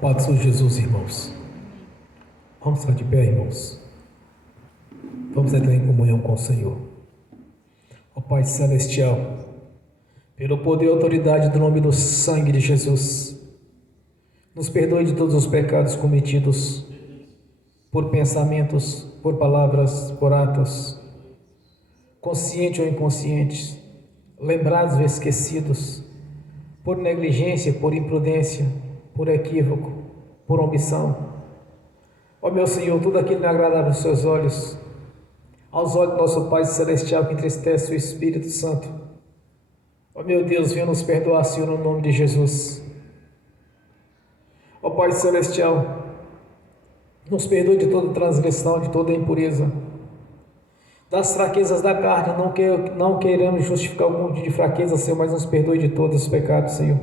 Pai do Senhor Jesus, irmãos. Vamos ficar de pé, irmãos. Vamos entrar em comunhão com o Senhor. Ó Pai Celestial, pelo poder e autoridade do nome do sangue de Jesus, nos perdoe de todos os pecados cometidos por pensamentos, por palavras, por atos, conscientes ou inconscientes, lembrados ou esquecidos, por negligência, por imprudência, por equívoco, por omissão. Ó meu Senhor, tudo aquilo não é agradável aos seus olhos, aos olhos do nosso Pai Celestial, que entristece o Espírito Santo. Ó meu Deus, venha nos perdoar, Senhor, no nome de Jesus. Ó Pai Celestial, nos perdoe de toda transgressão, de toda impureza, das fraquezas da carne. Não queiramos justificar algum tipo de fraqueza, Senhor, mas nos perdoe de todos os pecados, Senhor.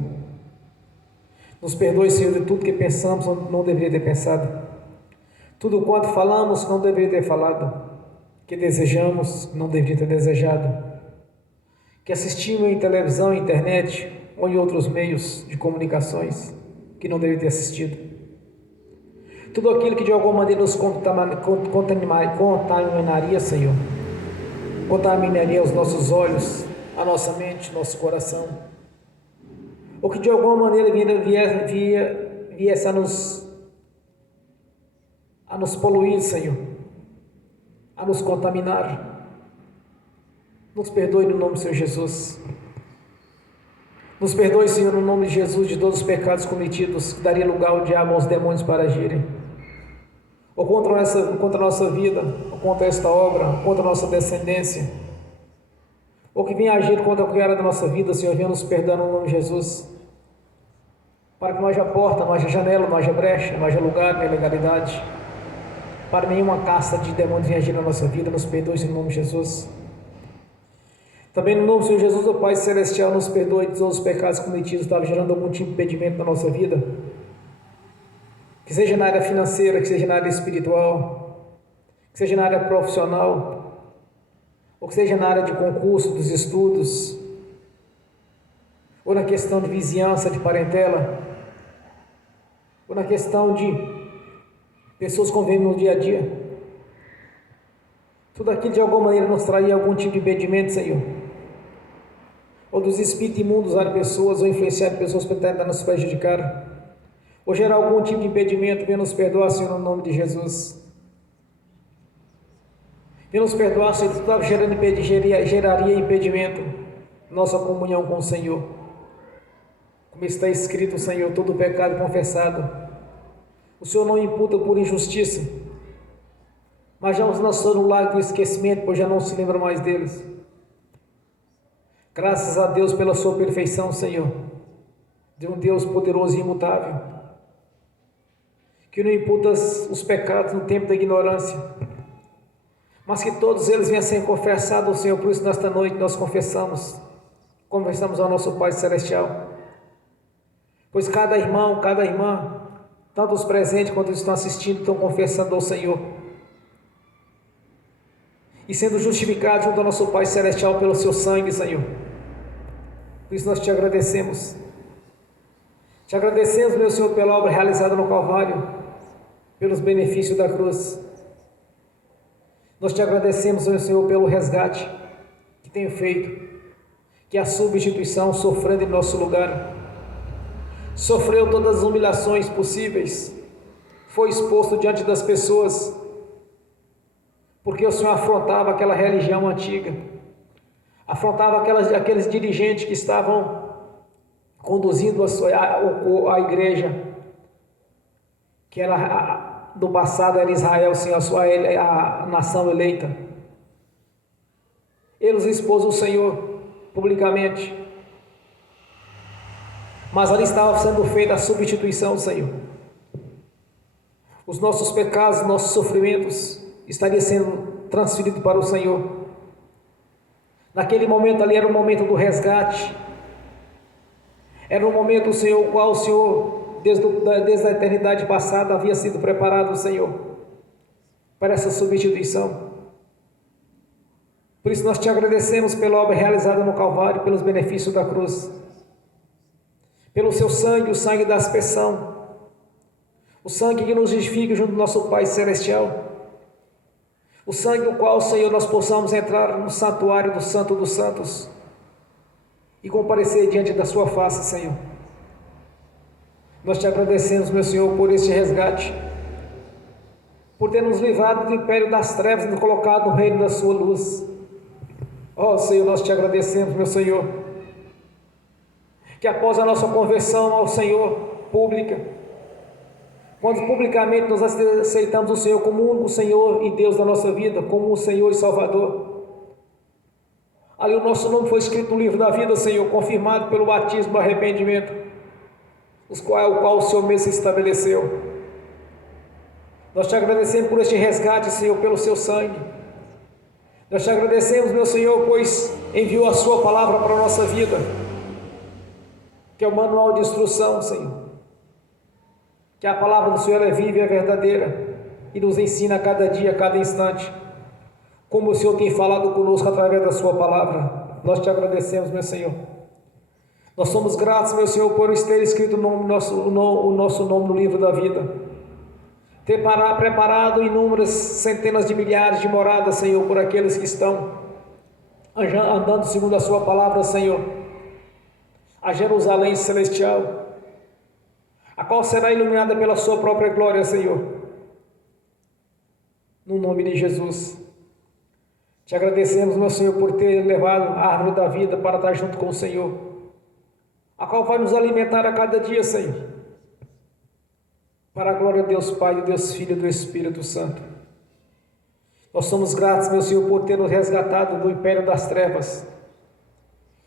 Nos perdoe, Senhor, de tudo que pensamos, não deveria ter pensado, tudo quanto falamos, não deveria ter falado, que desejamos, não deveria ter desejado, que assistimos em televisão, internet ou em outros meios de comunicações, que não deveria ter assistido. Tudo aquilo que de alguma maneira nos contaminaria, Senhor, contaminaria os nossos olhos, a nossa mente, nosso coração, ou que de alguma maneira viesse a nos poluir, Senhor, a nos contaminar. Nos perdoe no nome do Senhor Jesus. Nos perdoe, Senhor, no nome de Jesus, de todos os pecados cometidos, que daria lugar ao diabo, aos demônios para agirem, ou contra a nossa vida, ou contra esta obra, ou contra a nossa descendência, ou que venha agir contra qualquer área da nossa vida, Senhor, venha nos perdoar no nome de Jesus, para que não haja porta, não haja janela, não haja brecha, não haja lugar de ilegalidade, para nenhuma casta de demônios venha agir na nossa vida. Nos perdoe no nome de Jesus. Também no nome do Senhor Jesus, o Pai Celestial, nos perdoe de todos os pecados cometidos, estava gerando algum tipo de impedimento na nossa vida, que seja na área financeira, que seja na área espiritual, que seja na área profissional, ou que seja na área de concurso, dos estudos, ou na questão de vizinhança, de parentela, ou na questão de pessoas convivendo no dia a dia. Tudo aquilo de alguma maneira nos traria algum tipo de impedimento, Senhor, ou dos espíritos imundos usar pessoas, ou influenciar pessoas para tentar nos prejudicar, ou gerar algum tipo de impedimento. Venha nos perdoar, Senhor, no nome de Jesus. Venha nos perdoar, Senhor, que tudo geraria impedimento nossa comunhão com o Senhor. Como está escrito, Senhor, todo pecado confessado, o Senhor não imputa por injustiça, mas já os lançou no lago do esquecimento, pois já não se lembra mais deles. Graças a Deus pela sua perfeição, Senhor, de um Deus poderoso e imutável, que não imputa os pecados no tempo da ignorância, mas que todos eles venham a ser confessados, Senhor. Por isso, nesta noite, nós conversamos ao nosso Pai Celestial, pois cada irmão, cada irmã, tanto os presentes quanto os que estão assistindo, estão confessando ao Senhor, e sendo justificados junto ao nosso Pai Celestial pelo seu sangue, Senhor. Por isso nós te agradecemos. Te agradecemos, meu Senhor, pela obra realizada no Calvário, pelos benefícios da cruz. Nós te agradecemos, meu Senhor, pelo resgate que tem feito, que a substituição, sofrendo em nosso lugar, sofreu todas as humilhações possíveis, foi exposto diante das pessoas, porque o Senhor afrontava aquela religião antiga, afrontava aqueles dirigentes que estavam conduzindo a igreja, que era do passado era Israel, sim, a nação eleita. Eles expôs o Senhor publicamente, mas ali estava sendo feita a substituição, Senhor. Os nossos pecados, nossos sofrimentos estaria sendo transferido para o Senhor. Naquele momento ali era o momento do resgate, era um momento, Senhor, o qual o Senhor, desde a eternidade passada, havia sido preparado, Senhor, para essa substituição. Por isso nós te agradecemos pela obra realizada no Calvário, pelos benefícios da cruz, pelo seu sangue, o sangue da aspersão, o sangue que nos justifica junto do nosso Pai Celestial, o sangue o qual, Senhor, nós possamos entrar no santuário do Santo dos Santos e comparecer diante da sua face, Senhor. Nós te agradecemos, meu Senhor, por este resgate, por ter nos livrado do império das trevas e nos colocado no reino da sua luz. Ó Senhor, nós te agradecemos, meu Senhor, que após a nossa conversão ao Senhor pública, quando publicamente nós aceitamos o Senhor como o único Senhor e Deus da nossa vida, como o Senhor e Salvador, ali o nosso nome foi escrito no livro da vida, Senhor, confirmado pelo batismo do arrependimento, o qual o Senhor mesmo estabeleceu. Nós te agradecemos por este resgate, Senhor, pelo seu sangue. Nós te agradecemos, meu Senhor, pois enviou a sua palavra para a nossa vida, que é o manual de instrução, Senhor. Que a palavra do Senhor é viva e é verdadeira e nos ensina a cada dia, a cada instante, como o Senhor tem falado conosco através da sua palavra. Nós te agradecemos, meu Senhor. Nós somos gratos, meu Senhor, por ter escrito o nosso nome no livro da vida, ter preparado inúmeras centenas de milhares de moradas, Senhor, por aqueles que estão andando segundo a sua palavra, Senhor, a Jerusalém celestial, a qual será iluminada pela sua própria glória, Senhor, no nome de Jesus. Te agradecemos, meu Senhor, por ter levado a árvore da vida para estar junto com o Senhor, a qual vai nos alimentar a cada dia, Senhor, para a glória de Deus Pai, de Deus Filho e do Espírito Santo. Nós somos gratos, meu Senhor, por ter nos resgatado do império das trevas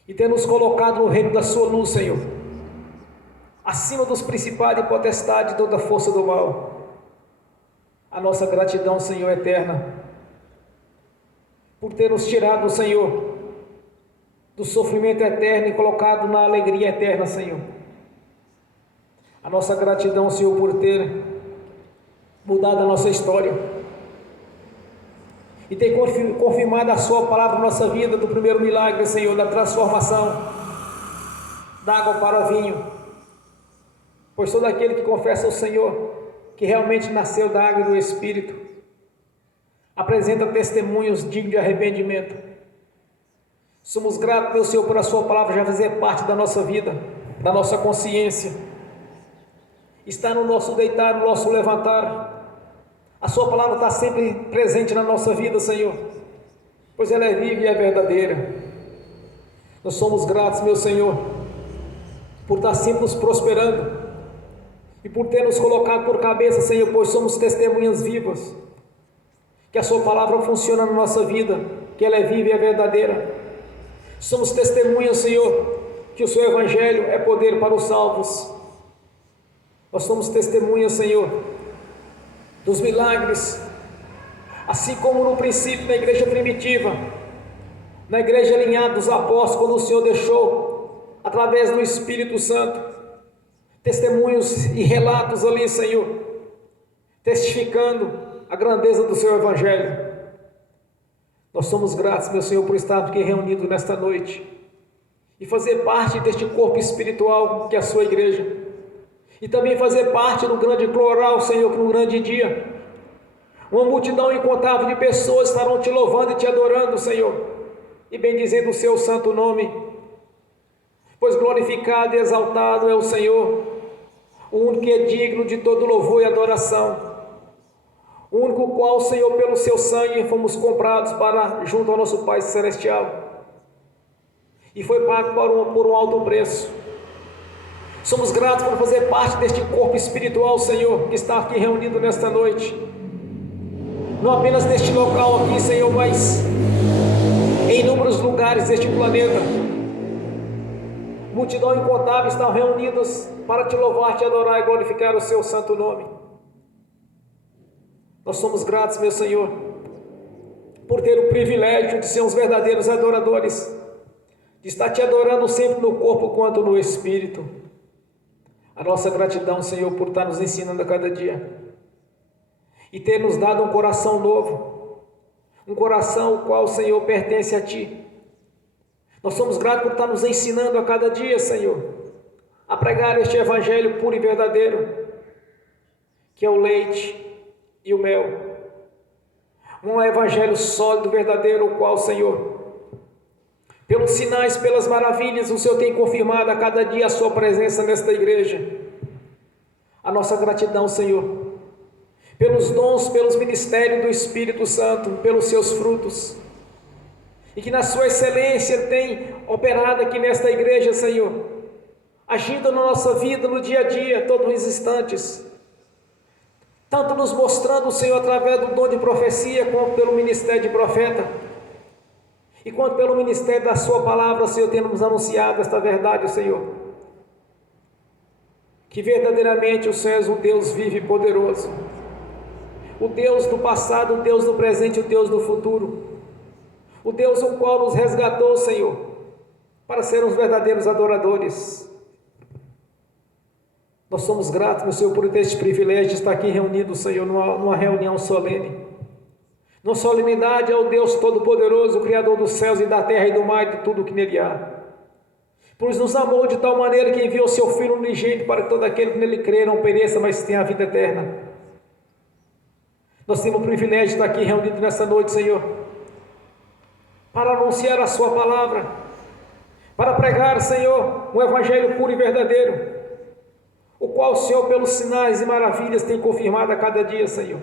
e ter nos colocado no reino da sua luz, Senhor, acima dos principados e potestades de toda a força do mal. A nossa gratidão, Senhor, eterna, por ter nos tirado, Senhor, do sofrimento eterno e colocado na alegria eterna, Senhor. A nossa gratidão, Senhor, por ter mudado a nossa história e ter confirmado a sua palavra na nossa vida, do primeiro milagre, Senhor, da transformação da água para o vinho. Pois todo aquele que confessa ao Senhor que realmente nasceu da água e do Espírito apresenta testemunhos dignos de arrependimento. Somos gratos, meu Senhor, por a sua palavra já fazer parte da nossa vida, da nossa consciência, está no nosso deitar, no nosso levantar. A sua palavra está sempre presente na nossa vida, Senhor, pois ela é viva e é verdadeira. Nós somos gratos, meu Senhor, por estar sempre nos prosperando e por ter nos colocado por cabeça, Senhor, pois somos testemunhas vivas, que a sua palavra funciona na nossa vida, que ela é viva e é verdadeira. Somos testemunhas, Senhor, que o seu evangelho é poder para os salvos. Nós somos testemunhas, Senhor, dos milagres, assim como no princípio na igreja primitiva, na igreja alinhada dos apóstolos, quando o Senhor deixou, através do Espírito Santo, testemunhos e relatos ali, Senhor, testificando a grandeza do seu evangelho. Nós somos gratos, meu Senhor, por estarmos aqui reunidos nesta noite e fazer parte deste corpo espiritual que é a sua igreja. E também fazer parte do grande plural, Senhor, que no grande dia, uma multidão incontável de pessoas estarão te louvando e te adorando, Senhor, e bendizendo o seu santo nome, pois glorificado e exaltado é o Senhor, o único que é digno de todo louvor e adoração, o único qual, Senhor, pelo seu sangue fomos comprados para junto ao nosso Pai Celestial, e foi pago por um alto preço. Somos gratos por fazer parte deste corpo espiritual, Senhor, que está aqui reunido nesta noite. Não apenas neste local aqui, Senhor, mas em inúmeros lugares deste planeta. Multidão incontável estão reunidas para te louvar, te adorar e glorificar o seu santo nome. Nós somos gratos, meu Senhor, por ter o privilégio de sermos verdadeiros adoradores, de estar te adorando sempre no corpo quanto no espírito. A nossa gratidão, Senhor, por estar nos ensinando a cada dia e ter nos dado um coração novo, um coração o qual, Senhor, pertence a Ti. Nós somos gratos por estar nos ensinando a cada dia, Senhor, a pregar este evangelho puro e verdadeiro, que é o leite e o mel. Um evangelho sólido, verdadeiro, o qual, Senhor, pelos sinais, pelas maravilhas, o Senhor tem confirmado a cada dia a sua presença nesta igreja. A nossa gratidão, Senhor, pelos dons, pelos ministérios do Espírito Santo, pelos seus frutos, e que na sua excelência tem operado aqui nesta igreja, Senhor, agindo na nossa vida, no dia a dia, todos os instantes, tanto nos mostrando, Senhor, através do dom de profecia, quanto pelo ministério de profeta, e quanto pelo ministério da sua palavra, Senhor, tem nos anunciado esta verdade, Senhor, que verdadeiramente o Senhor és um Deus vivo e poderoso, o Deus do passado, o Deus do presente, o Deus do futuro, o Deus o qual nos resgatou, Senhor, para sermos verdadeiros adoradores. Nós somos gratos, meu Senhor, por ter este privilégio de estar aqui reunidos, Senhor, numa reunião solene. Numa solenidade ao Deus Todo-Poderoso, Criador dos céus e da terra e do mar e de tudo o que nele há. Pois nos amou de tal maneira que enviou seu Filho unigênito para que todo aquele que nele crê não pereça, mas tenha a vida eterna. Nós temos o privilégio de estar aqui reunidos nessa noite, Senhor, para anunciar a sua palavra, para pregar, Senhor, um evangelho puro e verdadeiro, o qual o Senhor, pelos sinais e maravilhas, tem confirmado a cada dia, Senhor.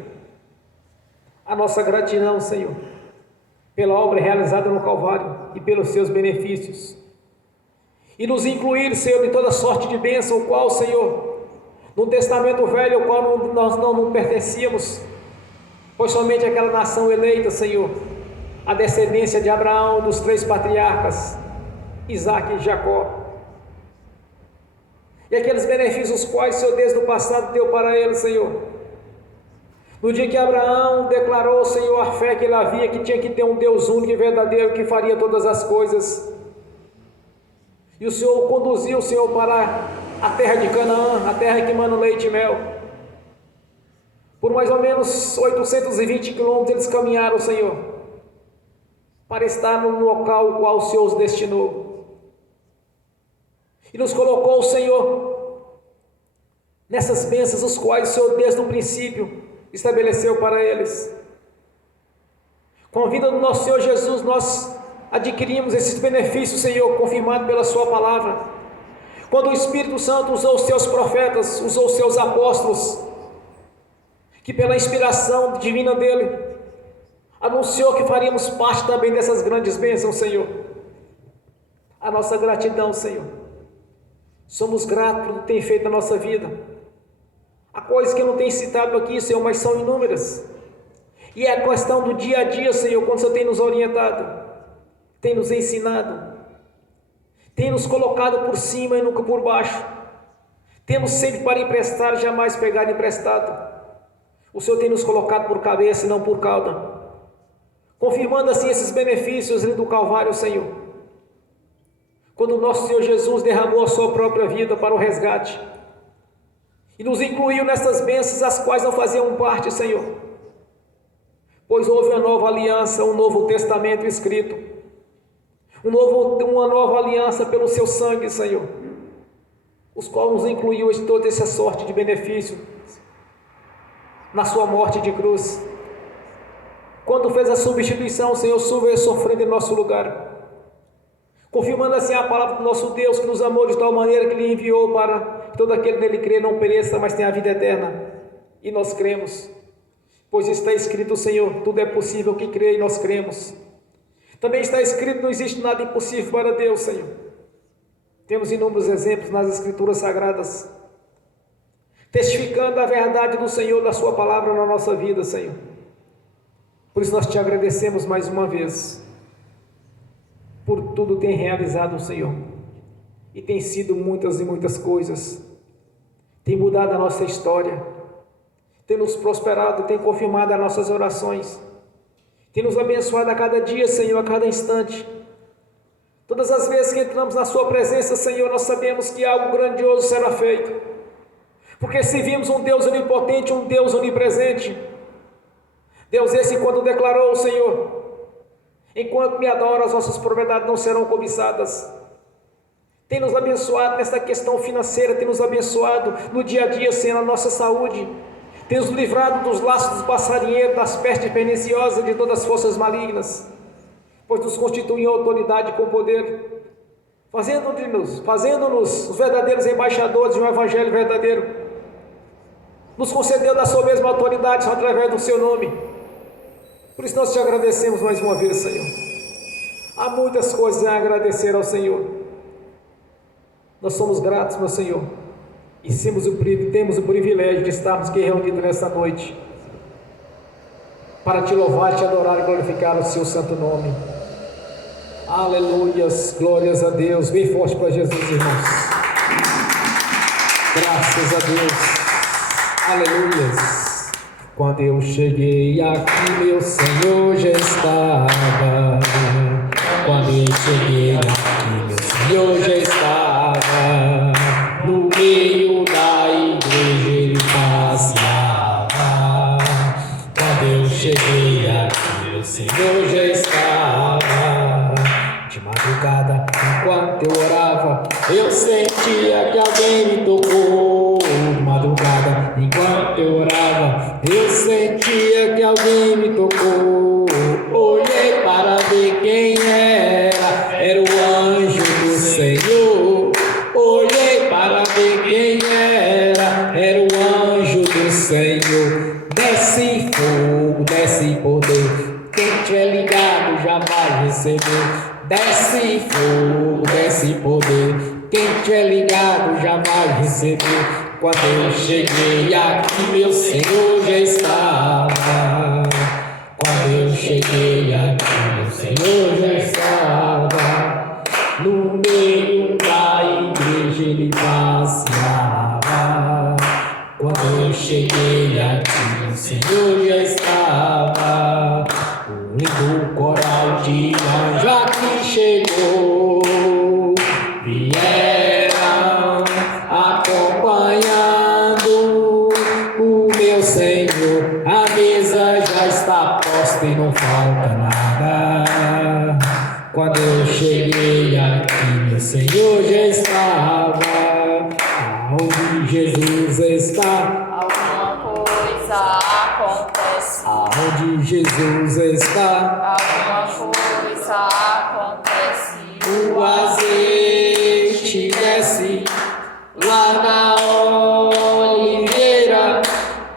A nossa gratidão, Senhor, pela obra realizada no Calvário e pelos seus benefícios. E nos incluir, Senhor, de toda sorte de bênção, o qual, Senhor, no Testamento Velho, ao qual nós não pertencíamos, pois somente aquela nação eleita, Senhor, a descendência de Abraão, dos 3 patriarcas, Isaque e Jacó, e aqueles benefícios os quais o Senhor desde o passado deu para eles, Senhor. No dia que Abraão declarou, Senhor, a fé que ele havia, que tinha que ter um Deus único e verdadeiro que faria todas as coisas, e o Senhor conduziu, Senhor, para a terra de Canaã, a terra que mana leite e mel. Por mais ou menos 820 quilômetros eles caminharam, Senhor, para estar no local o qual o Senhor os destinou. E nos colocou, Senhor, nessas bênçãos, os quais o Senhor desde o princípio estabeleceu para eles. Com a vida do nosso Senhor Jesus, nós adquirimos esses benefícios, Senhor, confirmado pela sua palavra. Quando o Espírito Santo usou os seus profetas, usou os seus apóstolos, que pela inspiração divina dele, anunciou que faríamos parte também dessas grandes bênçãos, Senhor. A nossa gratidão, Senhor. Somos gratos por ter feito a nossa vida. Há coisas que eu não tenho citado aqui, Senhor, mas são inúmeras. E é a questão do dia a dia, Senhor, quando o Senhor tem nos orientado, tem nos ensinado, tem nos colocado por cima e nunca por baixo. Temos sempre para emprestar, jamais pegar emprestado. O Senhor tem nos colocado por cabeça e não por cauda, confirmando assim esses benefícios do Calvário, Senhor. Quando o nosso Senhor Jesus derramou a sua própria vida para o resgate e nos incluiu nessas bênçãos as quais não faziam parte, Senhor, pois houve uma nova aliança, um novo testamento escrito, uma nova aliança pelo seu sangue, Senhor, os quais nos incluiu em toda essa sorte de benefício na sua morte de cruz, quando fez a substituição, Senhor, veio sofrendo em nosso lugar, confirmando assim a palavra do nosso Deus, que nos amou de tal maneira que Ele enviou para que todo aquele que nele crê não pereça, mas tenha a vida eterna. E nós cremos, pois está escrito, Senhor, tudo é possível que crê e nós cremos. Também está escrito, não existe nada impossível para Deus, Senhor. Temos inúmeros exemplos nas Escrituras Sagradas, testificando a verdade do Senhor, da sua palavra na nossa vida, Senhor. Por isso nós te agradecemos mais uma vez, por tudo tem realizado o Senhor, e tem sido muitas e muitas coisas, tem mudado a nossa história, tem nos prosperado, tem confirmado as nossas orações, tem nos abençoado a cada dia, Senhor, a cada instante. Todas as vezes que entramos na sua presença, Senhor, nós sabemos que algo grandioso será feito, porque servimos um Deus onipotente, um Deus onipresente, Deus esse quando declarou, Senhor, enquanto me adoro, as vossas propriedades não serão cobiçadas. Tem nos abençoado nessa questão financeira, tem nos abençoado no dia a dia, Senhor, na nossa saúde, Tem nos livrado dos laços dos passarinheiros, das pestes perniciosas, de todas as forças malignas, pois nos constitui em autoridade com poder, fazendo-nos os verdadeiros embaixadores de um evangelho verdadeiro. Nos concedeu da sua mesma autoridade através do seu nome. Por isso nós te agradecemos mais uma vez, Senhor. Há muitas coisas a agradecer ao Senhor. Nós somos gratos, meu Senhor, e temos o privilégio de estarmos aqui reunidos nesta noite para te louvar, te adorar e glorificar o seu santo nome. Aleluias, glórias a Deus. Bem forte para Jesus, irmãos. Graças a Deus. Aleluias. Quando eu cheguei aqui, meu Senhor já estava. Quando eu cheguei aqui, meu Senhor já estava. No meio da igreja ele passeava. Quando eu cheguei aqui, meu Senhor já estava. De madrugada, enquanto eu orava, eu sentia que alguém me tocou. De madrugada, enquanto eu orava, eu sentia que alguém me tocou. Olhei para ver quem era o anjo do Senhor. Olhei para ver quem era o anjo do Senhor. Desce fogo, desce poder, quem tiver ligado já vai receber. Desce fogo, desce poder, quem tiver ligado já vai receber. Quando eu cheguei aqui, meu Senhor já estava. Quando eu cheguei aqui, meu Senhor já estava. No meio da igreja ele passeava. Quando eu cheguei aqui, meu Senhor já estava. O lindo coral de anjo aqui chegou. Vieram acompanhando o meu Senhor. A mesa já está posta e não falta nada. Quando eu cheguei aqui, meu Senhor já estava. Aonde Jesus está, alguma coisa acontece. Aonde Jesus está, Alguma coisa acontece. o azeite desce lá na oliveira.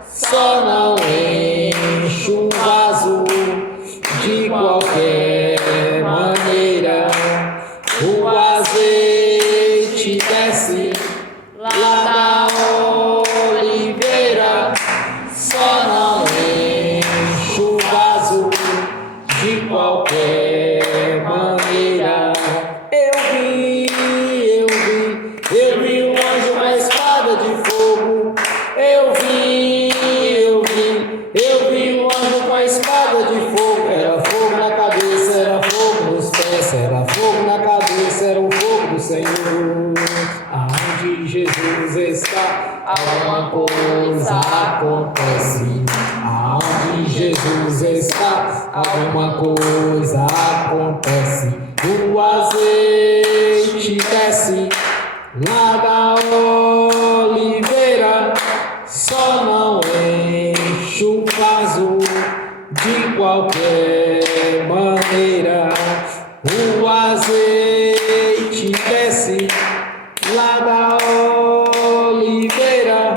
Só não enche o vaso de qualquer maneira. O azeite desce lá na oliveira. Só não enche o vaso de qualquer maneira. Eu vi um anjo com a espada de fogo. Eu vi um anjo com a espada de fogo. Era fogo na cabeça, era fogo nos pés, era fogo na cabeça, era o fogo do Senhor. Aonde Jesus está, alguma coisa acontece. Aonde Jesus está, alguma coisa acontece. O azeite desce lá da oliveira. Só não enche o vaso de qualquer maneira. O azeite desce lá da oliveira.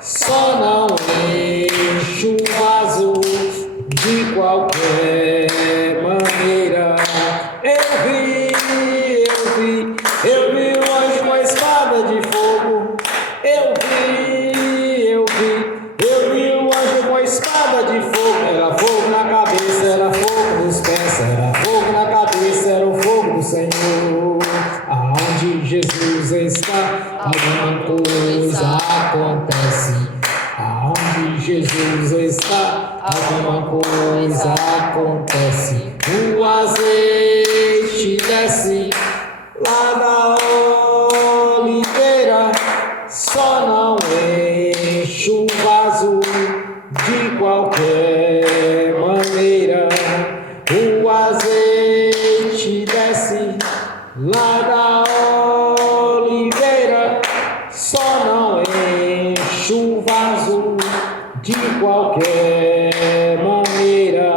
Só não enche o vaso de qualquer maneira. Eu vi um anjo com a espada de fogo. Eu vi um anjo com a espada de fogo. Era fogo na cabeça, era fogo nos pés, era fogo na cabeça, era o fogo do Senhor. Aonde Jesus está, alguma coisa acontece. Aonde Jesus está, alguma coisa acontece. O azeite desce lá da oliveira. Só não enche o vaso de qualquer maneira. O azeite desce lá da oliveira. Só não enche o vaso De qualquer maneira,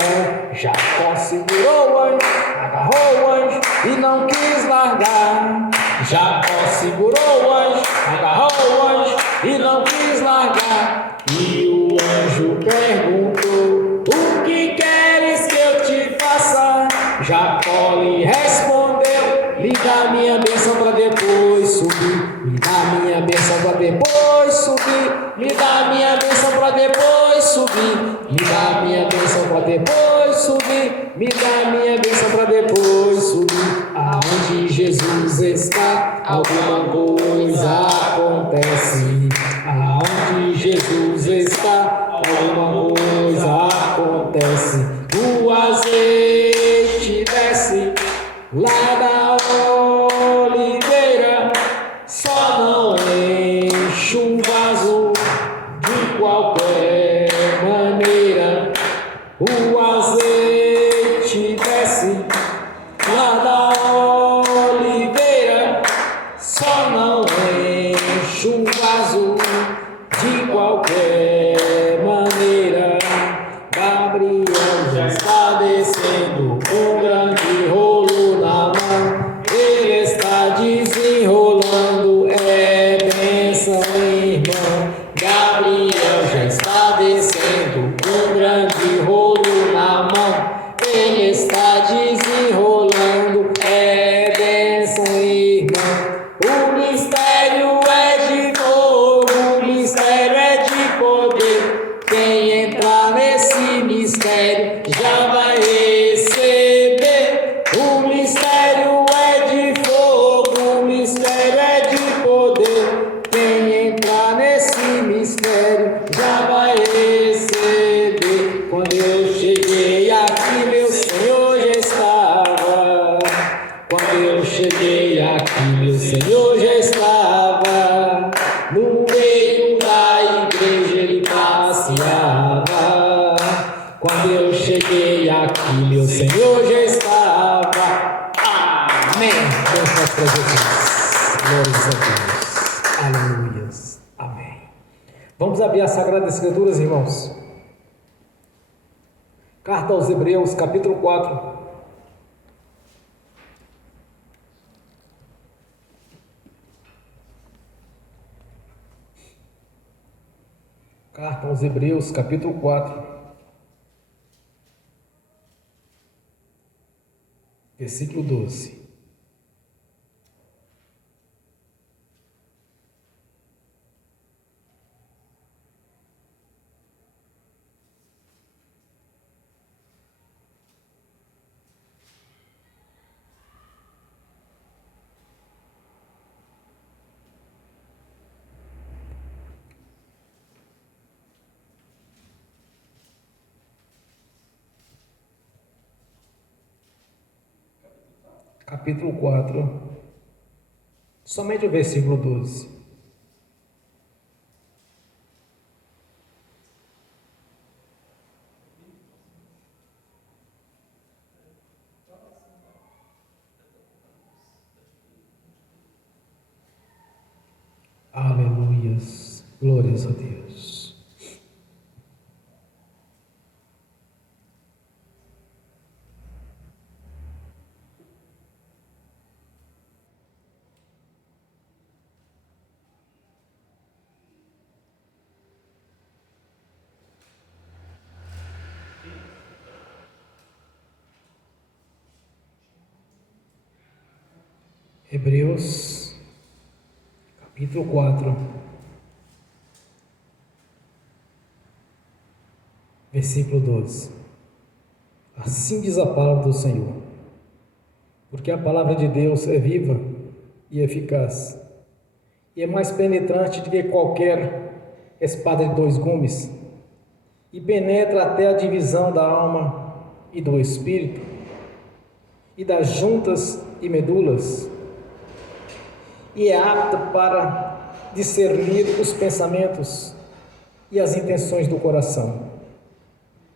Jacó segurou o anjo, agarrou o anjo e não quis largar. Jacó segurou o anjo, agarrou o anjo e não quis largar. E o anjo perguntou: o que queres que eu te faça? Jacó lhe respondeu: me dá minha bênção para depois subir. Me dá minha bênção para depois subir. Me dá minha bênção para depois subir. Me dá minha bênção para depois subir. Me dá minha bênção para depois subir. Aonde Jesus está, alguma coisa acontece. Aonde Jesus está, alguma coisa acontece. O azeite desce lá da oliveira, só não enche um vaso de qualquer maneira. O azeite desce lá da oliveira, só não enche um vaso de qualquer maneira. Gabriel já está descendo com um grande rolo na mão. Ele está desenrolando, é bênção, irmão. Gabriel já está descendo com um grande rolo na mão. Ele está desenrolando, é bênção, irmão. O mistério é de fogo, o mistério é de poder. Quem entrar nesse mistério já vai receber. O mistério é de fogo, o mistério é de poder. Quem entrar nesse mistério já vai receber. Quando eu cheguei aqui, meu Senhor já estava. Quando eu cheguei aqui, meu Senhor já estava. No meio da igreja ele passeava. Quando eu cheguei aqui, meu Senhor já estava. Amém. Deus para Jesus. Glórias a Deus. Aleluias. Amém. Vamos abrir as Sagradas Escrituras, irmãos. Carta aos Hebreus, capítulo 4. Carta aos Hebreus, capítulo 4, versículo 12. Capítulo 4, somente o versículo 12. Aleluias, glórias a Deus. Hebreus, capítulo 4, versículo 12. Assim diz a palavra do Senhor, porque a palavra de Deus é viva e eficaz, e é mais penetrante do que qualquer espada de dois gumes, e penetra até a divisão da alma e do espírito, e das juntas e medulas, e é apta para discernir os pensamentos e as intenções do coração.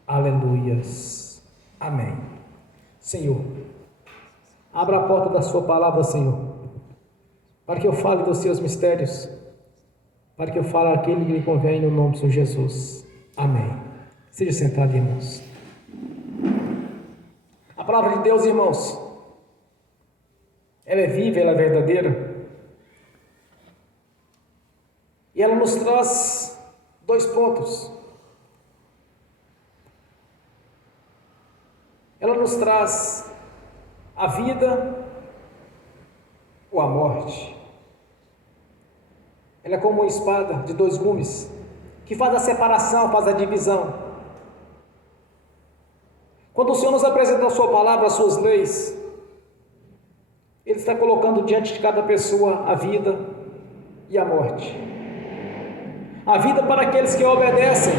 Aleluias. Amém. Senhor, abra a porta da sua palavra, Senhor, para que eu fale dos seus mistérios, para que eu fale aquele que lhe convém no nome de Jesus. Amém. Seja sentado, irmãos. A palavra de Deus, irmãos, ela é viva, ela é verdadeira. E ela nos traz 2 pontos. Ela nos traz a vida ou a morte. Ela é como uma espada de 2 gumes, que faz a separação, faz a divisão. Quando o Senhor nos apresenta a sua palavra, as suas leis, Ele está colocando diante de cada pessoa a vida e a morte. A vida para aqueles que obedecem,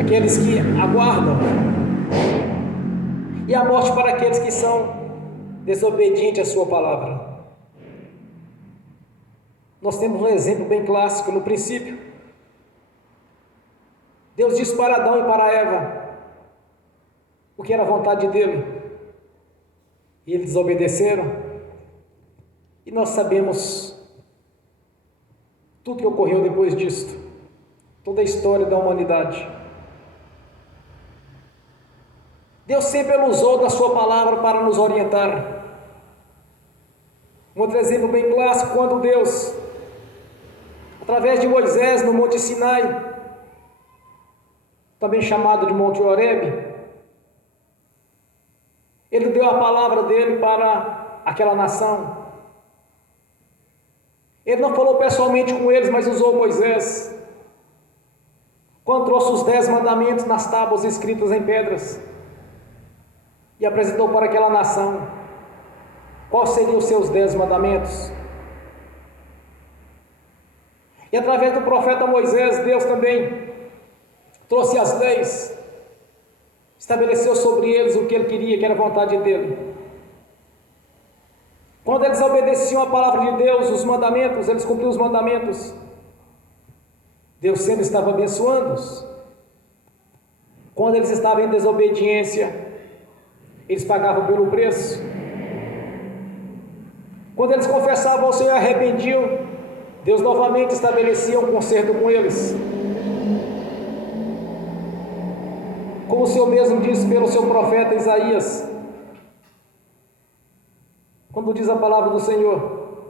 aqueles que aguardam, e a morte para aqueles que são desobedientes à sua palavra. Nós temos um exemplo bem clássico no princípio. Deus disse para Adão e para Eva o que era a vontade dele, e eles desobedeceram, e nós sabemos tudo que ocorreu depois disto, toda a história da humanidade. Deus sempre usou da sua palavra para nos orientar. Um outro exemplo bem clássico, quando Deus, através de Moisés no Monte Sinai, também chamado de Monte Horebe, Ele deu a palavra dele para aquela nação. Ele não falou pessoalmente com eles, mas usou Moisés, quando trouxe os 10 mandamentos nas tábuas escritas em pedras, e apresentou para aquela nação quais seriam os seus 10 mandamentos. E através do profeta Moisés, Deus também trouxe as leis, estabeleceu sobre eles o que Ele queria, que era a vontade dele. Quando eles obedeciam a palavra de Deus, os mandamentos, eles cumpriam os mandamentos, Deus sempre estava abençoando-os. Quando eles estavam em desobediência, eles pagavam pelo preço. Quando eles confessavam ao Senhor e arrependiam, Deus novamente estabelecia um concerto com eles. Como o Senhor mesmo disse pelo seu profeta Isaías, quando diz a palavra do Senhor: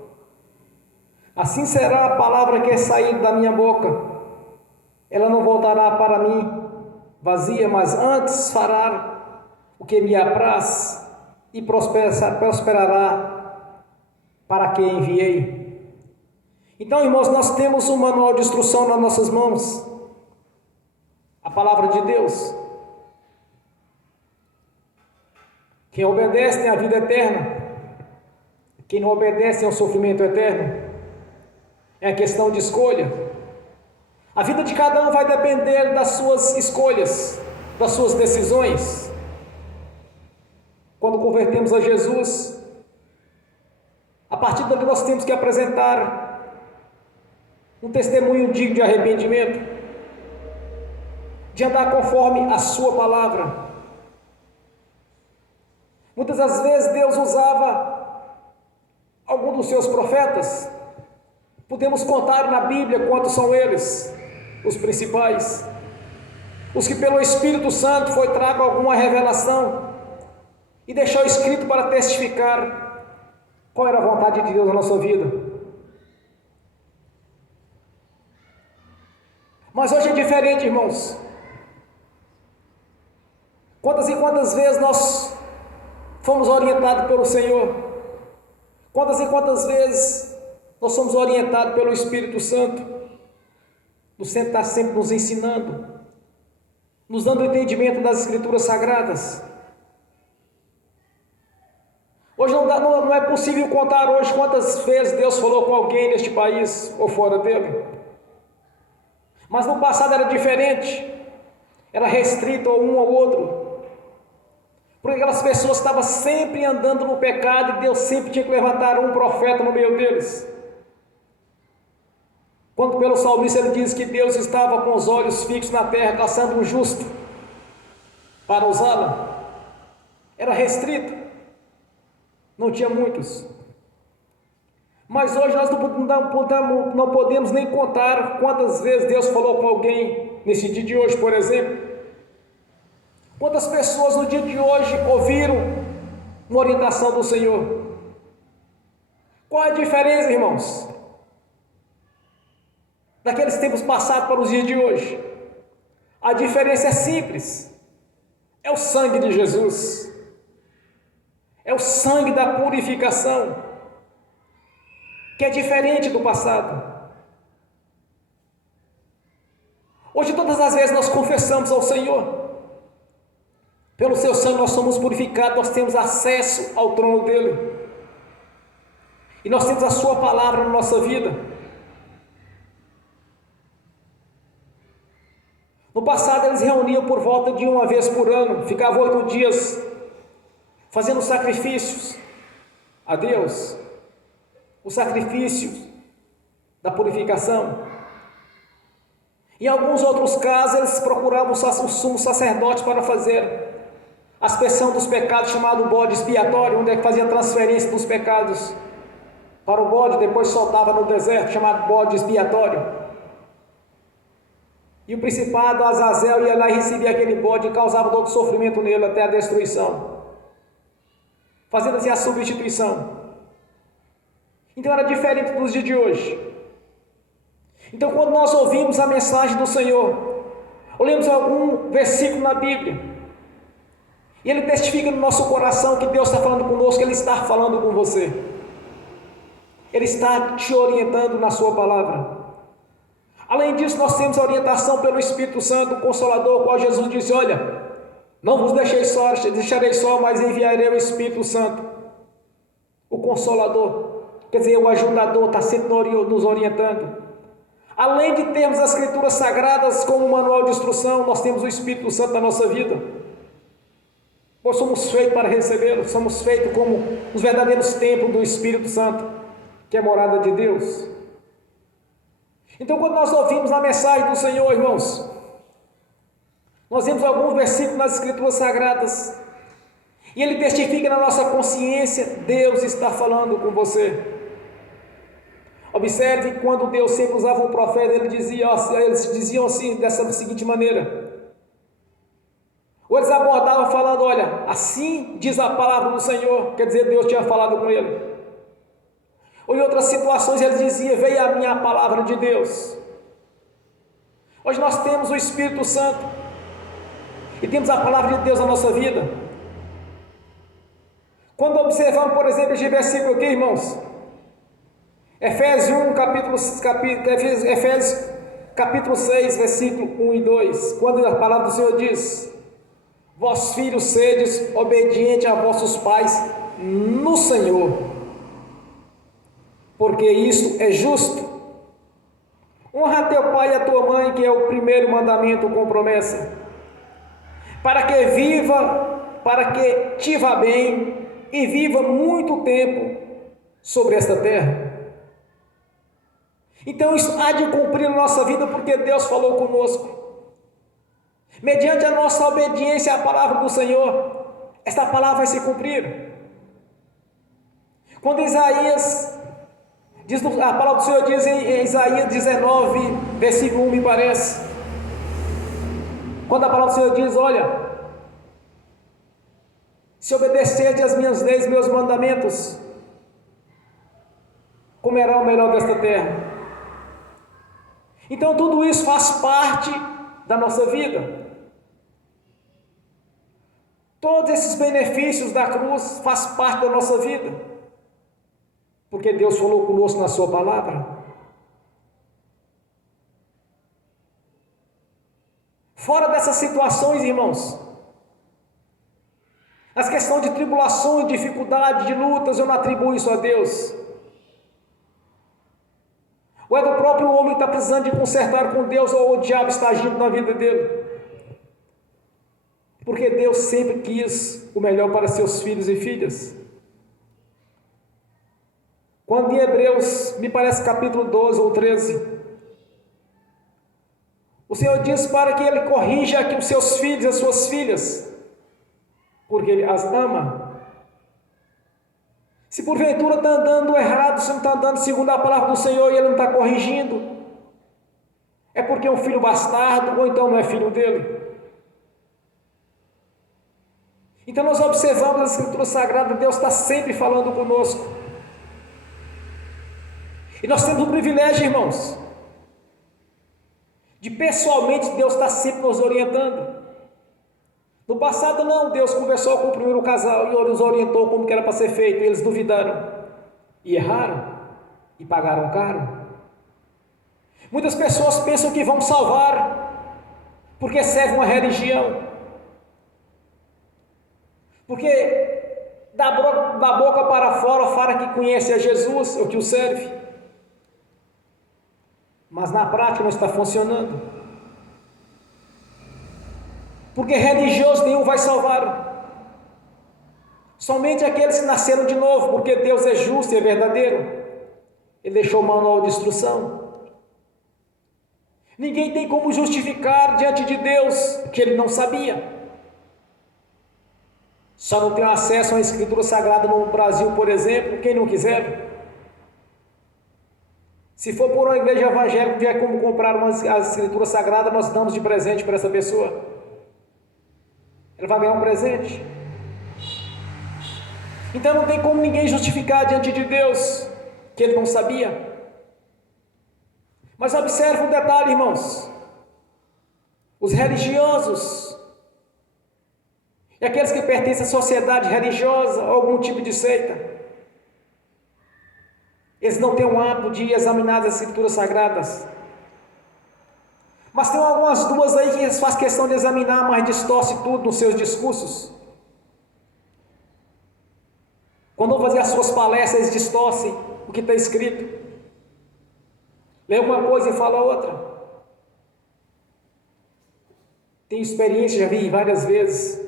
assim será a palavra que é sair da minha boca, ela não voltará para mim vazia, mas antes fará o que me apraz e prosperará para que enviei. Então, irmãos, nós temos um manual de instrução nas nossas mãos, a palavra de Deus. Quem obedece tem a vida eterna, quem não obedece tem o sofrimento eterno. É a questão de escolha. A vida de cada um vai depender das suas escolhas, das suas decisões. Quando convertemos a Jesus, a partir dali nós temos que apresentar um testemunho digno de arrependimento, de andar conforme a sua palavra. Muitas das vezes Deus usava algum dos seus profetas. Podemos contar na Bíblia quantos são eles, os principais, os que pelo Espírito Santo foi trago alguma revelação e deixou escrito para testificar qual era a vontade de Deus na nossa vida. Mas hoje é diferente, irmãos. Quantas e quantas vezes nós fomos orientados pelo Senhor? Quantas e quantas vezes nós somos orientados pelo Espírito Santo? O Senhor está sempre nos ensinando, nos dando entendimento das Escrituras Sagradas. Hoje não é possível contar hoje quantas vezes Deus falou com alguém neste país ou fora dele. Mas no passado era diferente, era restrito a um ou outro, porque aquelas pessoas estavam sempre andando no pecado e Deus sempre tinha que levantar um profeta no meio deles. Quando pelo salmista ele diz que Deus estava com os olhos fixos na terra, caçando um justo para usá-la, era restrito, não tinha muitos. Mas hoje nós não podemos nem contar quantas vezes Deus falou com alguém nesse dia de hoje, por exemplo. Quantas pessoas no dia de hoje ouviram uma orientação do Senhor? Qual é a diferença, irmãos, daqueles tempos passados para os dias de hoje? A diferença é simples. É o sangue de Jesus. É o sangue da purificação, que é diferente do passado. Hoje, todas as vezes nós confessamos ao Senhor. Pelo seu sangue nós somos purificados, nós temos acesso ao trono dele. E nós temos a sua palavra na nossa vida. No passado eles reuniam por volta de uma vez por ano, ficavam 8 dias fazendo sacrifícios a Deus, o sacrifício da purificação. Em alguns outros casos eles procuravam o sumo sacerdote para fazer a aspersão dos pecados, chamado bode expiatório, onde é que fazia a transferência dos pecados para o bode, depois soltava no deserto, chamado bode expiatório. E o principado Azazel ia lá e recebia aquele bode e causava todo o sofrimento nele até a destruição, fazendo assim a substituição. Então era diferente dos dias de hoje. Então, quando nós ouvimos a mensagem do Senhor, ou lemos algum versículo na Bíblia, e ele testifica no nosso coração que Deus está falando conosco, Ele está falando com você, Ele está te orientando na sua palavra. Além disso, nós temos a orientação pelo Espírito Santo, o Consolador, o qual Jesus disse: olha, não vos deixarei só, mas enviarei o Espírito Santo, o Consolador, quer dizer, o ajudador, está sempre nos orientando. Além de termos as Escrituras Sagradas como manual de instrução, nós temos o Espírito Santo na nossa vida. Nós somos feitos para recebê-lo, somos feitos como os verdadeiros templos do Espírito Santo, que é a morada de Deus. Então, quando nós ouvimos a mensagem do Senhor, irmãos, nós vemos alguns versículos nas Escrituras Sagradas, e ele testifica na nossa consciência: Deus está falando com você. Observe, quando Deus sempre usava um profeta, eles diziam assim, dessa seguinte maneira, ou eles abordavam falando: olha, assim diz a palavra do Senhor, quer dizer, Deus tinha falado com ele. Ou em outras situações eles diziam: veio a minha palavra de Deus. Hoje nós temos o Espírito Santo e temos a palavra de Deus na nossa vida. Quando observamos, por exemplo, este versículo aqui, irmãos, Efésios capítulo 6, versículo 1 e 2, quando a palavra do Senhor diz: vós filhos sedes obedientes a vossos pais no Senhor, porque isso é justo. Honra a teu pai e a tua mãe, que é o primeiro mandamento com promessa, para que te vá bem e viva muito tempo sobre esta terra. Então isso há de cumprir na nossa vida, porque Deus falou conosco. Mediante a nossa obediência à palavra do Senhor, esta palavra vai se cumprir. Quando Isaías diz, a palavra do Senhor diz em Isaías 19, versículo 1, me parece, quando a palavra do Senhor diz: olha, se obedecerdes às minhas leis, meus mandamentos, comerá o melhor desta terra. Então tudo isso faz parte da nossa vida. Todos esses benefícios da cruz faz parte da nossa vida, porque Deus falou conosco na sua palavra. Fora dessas situações, irmãos, as questões de tribulações, dificuldade, de lutas, eu não atribuo isso a Deus. Ou é do próprio homem que está precisando de consertar com Deus, ou o diabo está agindo na vida dele. Porque Deus sempre quis o melhor para seus filhos e filhas. Quando em Hebreus, me parece capítulo 12 ou 13, o Senhor diz para que Ele corrija aqui os seus filhos e as suas filhas, porque Ele as ama. Se porventura está andando errado, se não está andando segundo a palavra do Senhor e ele não está corrigindo, é porque é um filho bastardo ou então não é filho dele. Então nós observamos a Escritura Sagrada, Deus está sempre falando conosco. E nós temos o privilégio, irmãos, de pessoalmente Deus está sempre nos orientando. No passado não, Deus conversou com o primeiro casal e os orientou como que era para ser feito, e eles duvidaram, e erraram, e pagaram caro. Muitas pessoas pensam que vão salvar, porque serve uma religião, porque da boca para fora fala que conhece a Jesus, ou que o serve, mas na prática não está funcionando. Porque religioso nenhum vai salvar, somente aqueles que nasceram de novo, porque Deus é justo e é verdadeiro. Ele deixou o manual de instrução. Ninguém tem como justificar diante de Deus que ele não sabia. Só não tem acesso à Escritura Sagrada no Brasil, por exemplo, quem não quiser. Se for por uma igreja evangélica, tiver como comprar a Escritura Sagrada, nós damos de presente para essa pessoa. Ele vai ganhar um presente. Então não tem como ninguém justificar diante de Deus que ele não sabia. Mas observe um detalhe, irmãos. Os religiosos e aqueles que pertencem à sociedade religiosa ou algum tipo de seita, eles não têm o hábito de examinar as Escrituras Sagradas. Mas tem algumas duas aí que eles fazem questão de examinar, mas distorce tudo nos seus discursos. Quando vão fazer as suas palestras, eles distorcem o que está escrito. Lê uma coisa e fala outra. Tenho experiência, já vi várias vezes,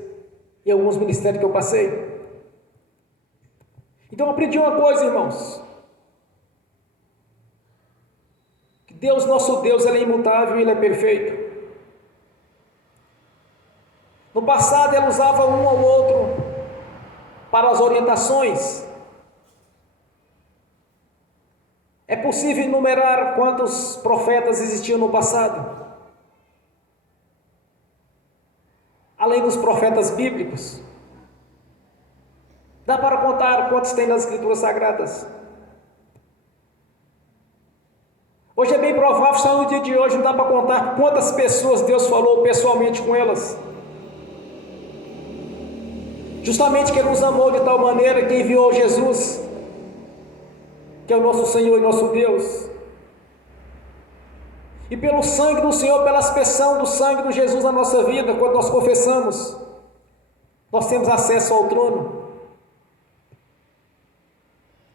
em alguns ministérios que eu passei. Então eu aprendi uma coisa, irmãos. Deus, nosso Deus, ele é imutável e ele é perfeito. No passado ele usava um ou outro para as orientações. É possível enumerar quantos profetas existiam no passado? Além dos profetas bíblicos. Dá para contar quantos tem nas Escrituras Sagradas? Hoje é bem provável, só no dia de hoje não dá para contar quantas pessoas Deus falou pessoalmente com elas. Justamente que Ele nos amou de tal maneira que enviou Jesus, que é o nosso Senhor e nosso Deus. E pelo sangue do Senhor, pela aspersão do sangue de Jesus na nossa vida, quando nós confessamos, nós temos acesso ao trono.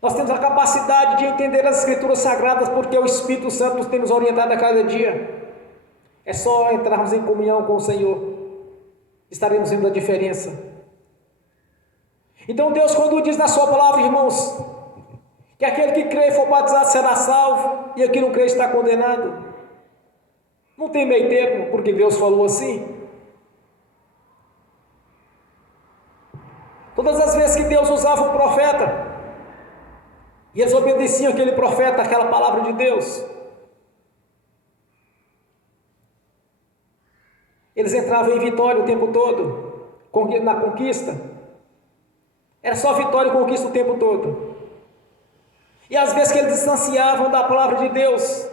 Nós temos a capacidade de entender as Escrituras Sagradas, porque o Espírito Santo nos tem nos orientado a cada dia. É só entrarmos em comunhão com o Senhor, estaremos vendo a diferença. Então Deus, quando diz na sua palavra, irmãos, que aquele que crê e for batizado será salvo, e aquele que não crê está condenado, não tem meio termo, porque Deus falou assim. Todas as vezes que Deus usava um profeta, e eles obedeciam aquele profeta, aquela palavra de Deus, eles entravam em vitória o tempo todo, na conquista. Era só vitória e conquista o tempo todo. E às vezes que eles distanciavam da palavra de Deus,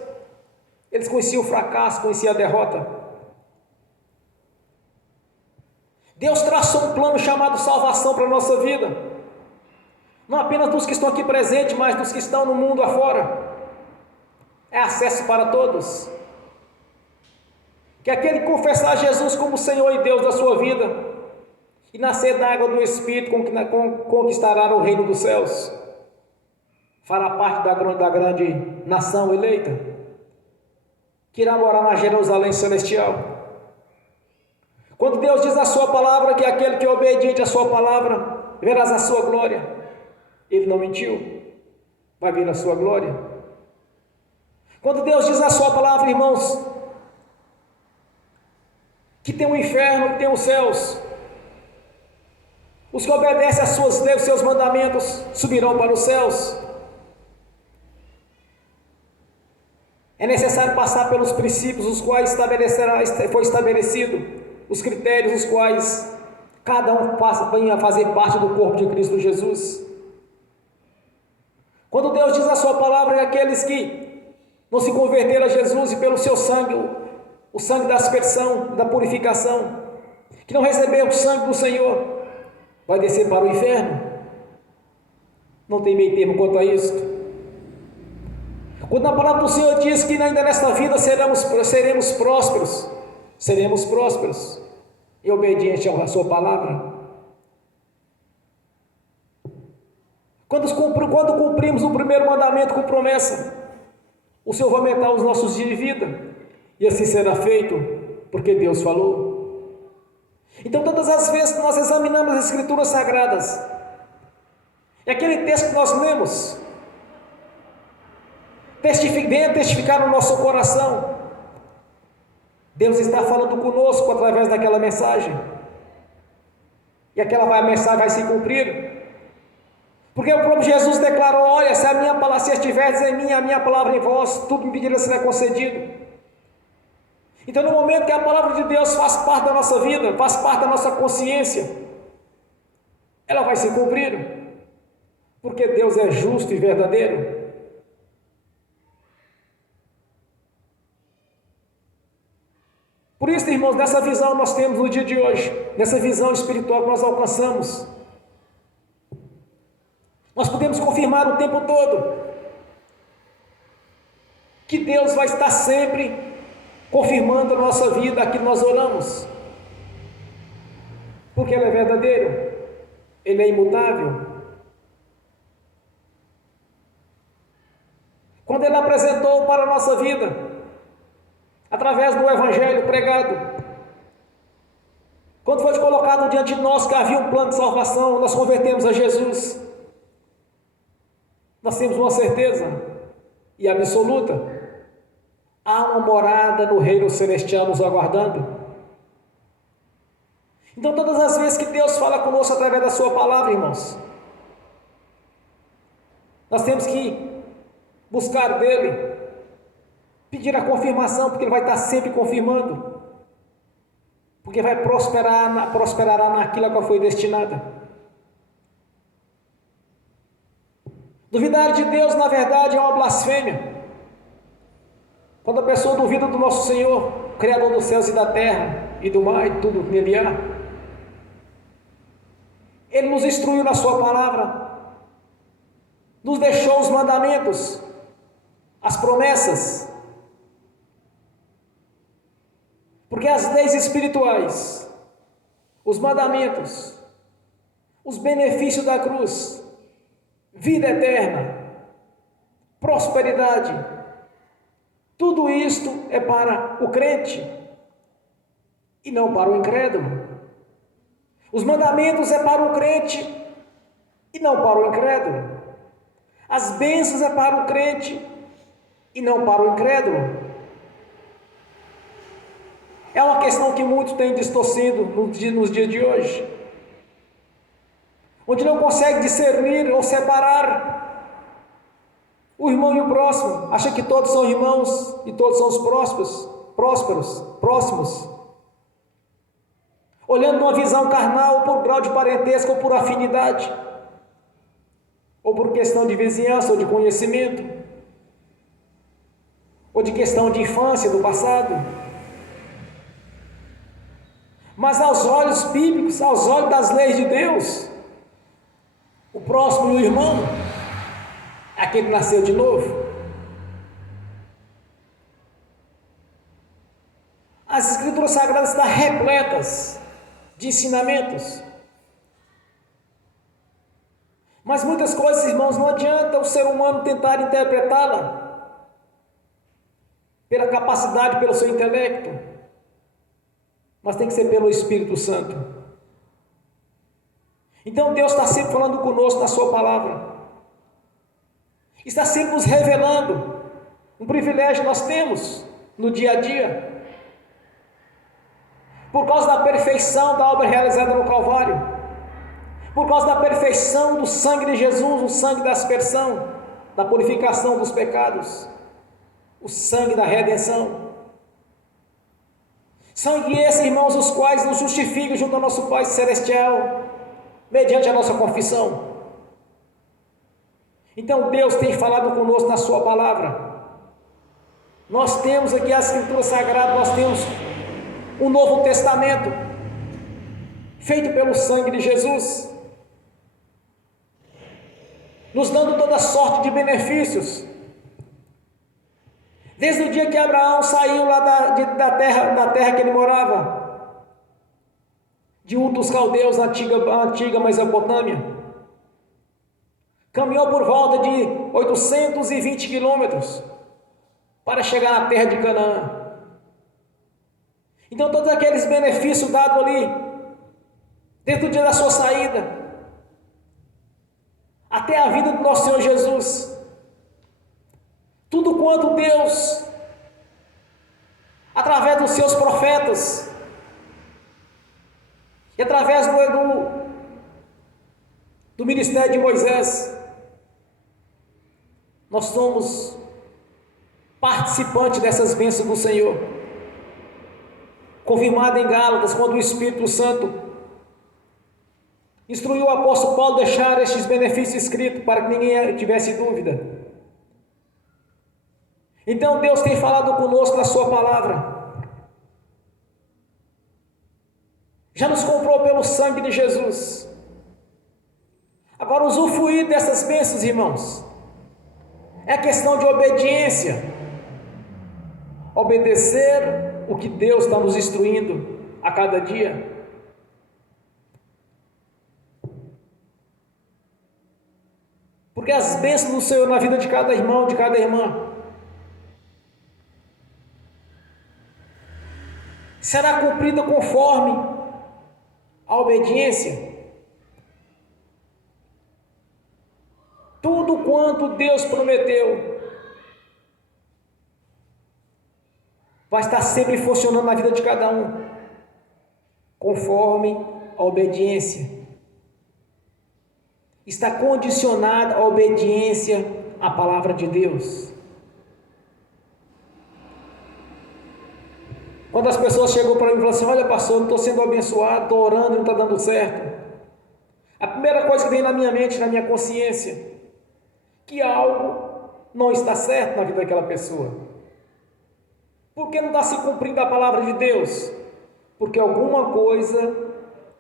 eles conheciam o fracasso, conheciam a derrota. Deus traçou um plano chamado salvação para a nossa vida. Não apenas dos que estão aqui presentes, mas dos que estão no mundo afora. É acesso para todos. Que aquele que confessar Jesus como Senhor e Deus da sua vida e nascer da água do Espírito, conquistará o reino dos céus. Fará parte da grande nação eleita, que irá morar na Jerusalém celestial. Quando Deus diz na sua palavra que aquele que é obediente à sua palavra, verás a sua glória. Ele não mentiu, vai ver a sua glória. Quando Deus diz na sua palavra, irmãos, que tem um inferno e tem os céus Os que obedecem às suas leis, seus mandamentos, subirão para os céus. É necessário passar pelos princípios os quais foi estabelecido, os critérios os quais cada um venha a fazer parte do corpo de Cristo Jesus. Quando Deus diz na sua palavra que aqueles que não se converteram a Jesus e pelo seu sangue, o sangue da aspersão, da purificação, que não receberam o sangue do Senhor, vai descer para o inferno. Não tem meio termo quanto a isso. Quando a palavra do Senhor diz que ainda nesta vida seremos prósperos e obedientes à sua palavra. Quando cumprimos o primeiro mandamento com promessa, o Senhor vai aumentar os nossos dias de vida, e assim será feito, porque Deus falou. Então, todas as vezes que nós examinamos as Escrituras Sagradas, é aquele texto que nós lemos, testificar no nosso coração, Deus está falando conosco através daquela mensagem, e a mensagem vai se cumprir, porque o próprio Jesus declarou: olha, se estiverdes em mim, a minha palavra em vós, tudo me pedirá será concedido. Então, no momento que a palavra de Deus faz parte da nossa vida, faz parte da nossa consciência, ela vai se cumprir, porque Deus é justo e verdadeiro. Por isso, irmãos, nessa visão nós temos no dia de hoje, nessa visão espiritual que nós alcançamos, nós podemos confirmar o tempo todo que Deus vai estar sempre confirmando a nossa vida, aquilo que nós oramos, porque Ele é verdadeiro, Ele é imutável. Quando Ele apresentou para a nossa vida, através do Evangelho pregado, quando foi colocado diante de nós que havia um plano de salvação, nós convertemos a Jesus, nós temos uma certeza e absoluta: há uma morada no reino celestial nos aguardando. Então, todas as vezes que Deus fala conosco através da sua palavra, irmãos, nós temos que buscar dele, pedir a confirmação, porque Ele vai estar sempre confirmando, porque vai prosperará naquilo a qual foi destinada. Duvidar de Deus, na verdade, é uma blasfêmia. Quando a pessoa duvida do nosso Senhor, Criador dos céus e da terra, e do mar e tudo que nele há, Ele nos instruiu na sua palavra, nos deixou os mandamentos, as promessas, porque as leis espirituais, os mandamentos, os benefícios da cruz, vida eterna, prosperidade, tudo isto é para o crente e não para o incrédulo. Os mandamentos é para o crente e não para o incrédulo. As bênçãos é para o crente e não para o incrédulo. É uma questão que muitos têm distorcido nos dias de hoje, onde não consegue discernir ou separar o irmão e o próximo, acha que todos são irmãos e todos são os próximos, olhando uma visão carnal por grau de parentesco ou por afinidade, ou por questão de vizinhança ou de conhecimento, ou de questão de infância do passado. Mas aos olhos bíblicos, aos olhos das leis de Deus, o próximo e o irmão é aquele que nasceu de novo. As Escrituras Sagradas estão repletas de ensinamentos, mas muitas coisas, irmãos, não adianta o ser humano tentar interpretá-la pela capacidade, pelo seu intelecto, mas tem que ser pelo Espírito Santo. Então Deus está sempre falando conosco na sua palavra, está sempre nos revelando. Um privilégio nós temos no dia a dia, por causa da perfeição da obra realizada no Calvário, por causa da perfeição do sangue de Jesus, o sangue da aspersão, da purificação dos pecados, o sangue da redenção. Sangue esse, irmãos, os quais nos justificam junto ao nosso Pai Celestial, mediante a nossa confissão. Então Deus tem falado conosco na sua palavra. Nós temos aqui a Escritura Sagrada, nós temos o Novo Testamento, feito pelo sangue de Jesus, nos dando toda sorte de benefícios. Desde o dia que Abraão saiu lá da terra que ele morava, de Ur dos Caldeus, na antiga Mesopotâmia, caminhou por volta de 820 quilômetros para chegar na terra de Canaã. Então todos aqueles benefícios dados ali, desde o dia da sua saída, até a vida do nosso Senhor Jesus, tudo quanto Deus, através dos seus profetas, e através do ministério de Moisés, nós somos participantes dessas bênçãos do Senhor, confirmado em Gálatas, quando o Espírito Santo instruiu o apóstolo Paulo a deixar estes benefícios escritos para que ninguém tivesse dúvida. Então Deus tem falado conosco na sua palavra, já nos comprou pelo sangue de Jesus. Agora, usufruir dessas bênçãos, irmãos, é questão de obediência, obedecer o que Deus está nos instruindo a cada dia. Porque as bênçãos do Senhor na vida de cada irmão, de cada irmã, será cumprida conforme a obediência. Tudo quanto Deus prometeu vai estar sempre funcionando na vida de cada um, conforme a obediência. Está condicionada a obediência à palavra de Deus. Quando as pessoas chegam para mim e falam assim: olha, pastor, eu não estou sendo abençoado, estou orando e não está dando certo, a primeira coisa que vem na minha mente, na minha consciência, que algo não está certo na vida daquela pessoa. Por que não está se cumprindo a palavra de Deus? Porque alguma coisa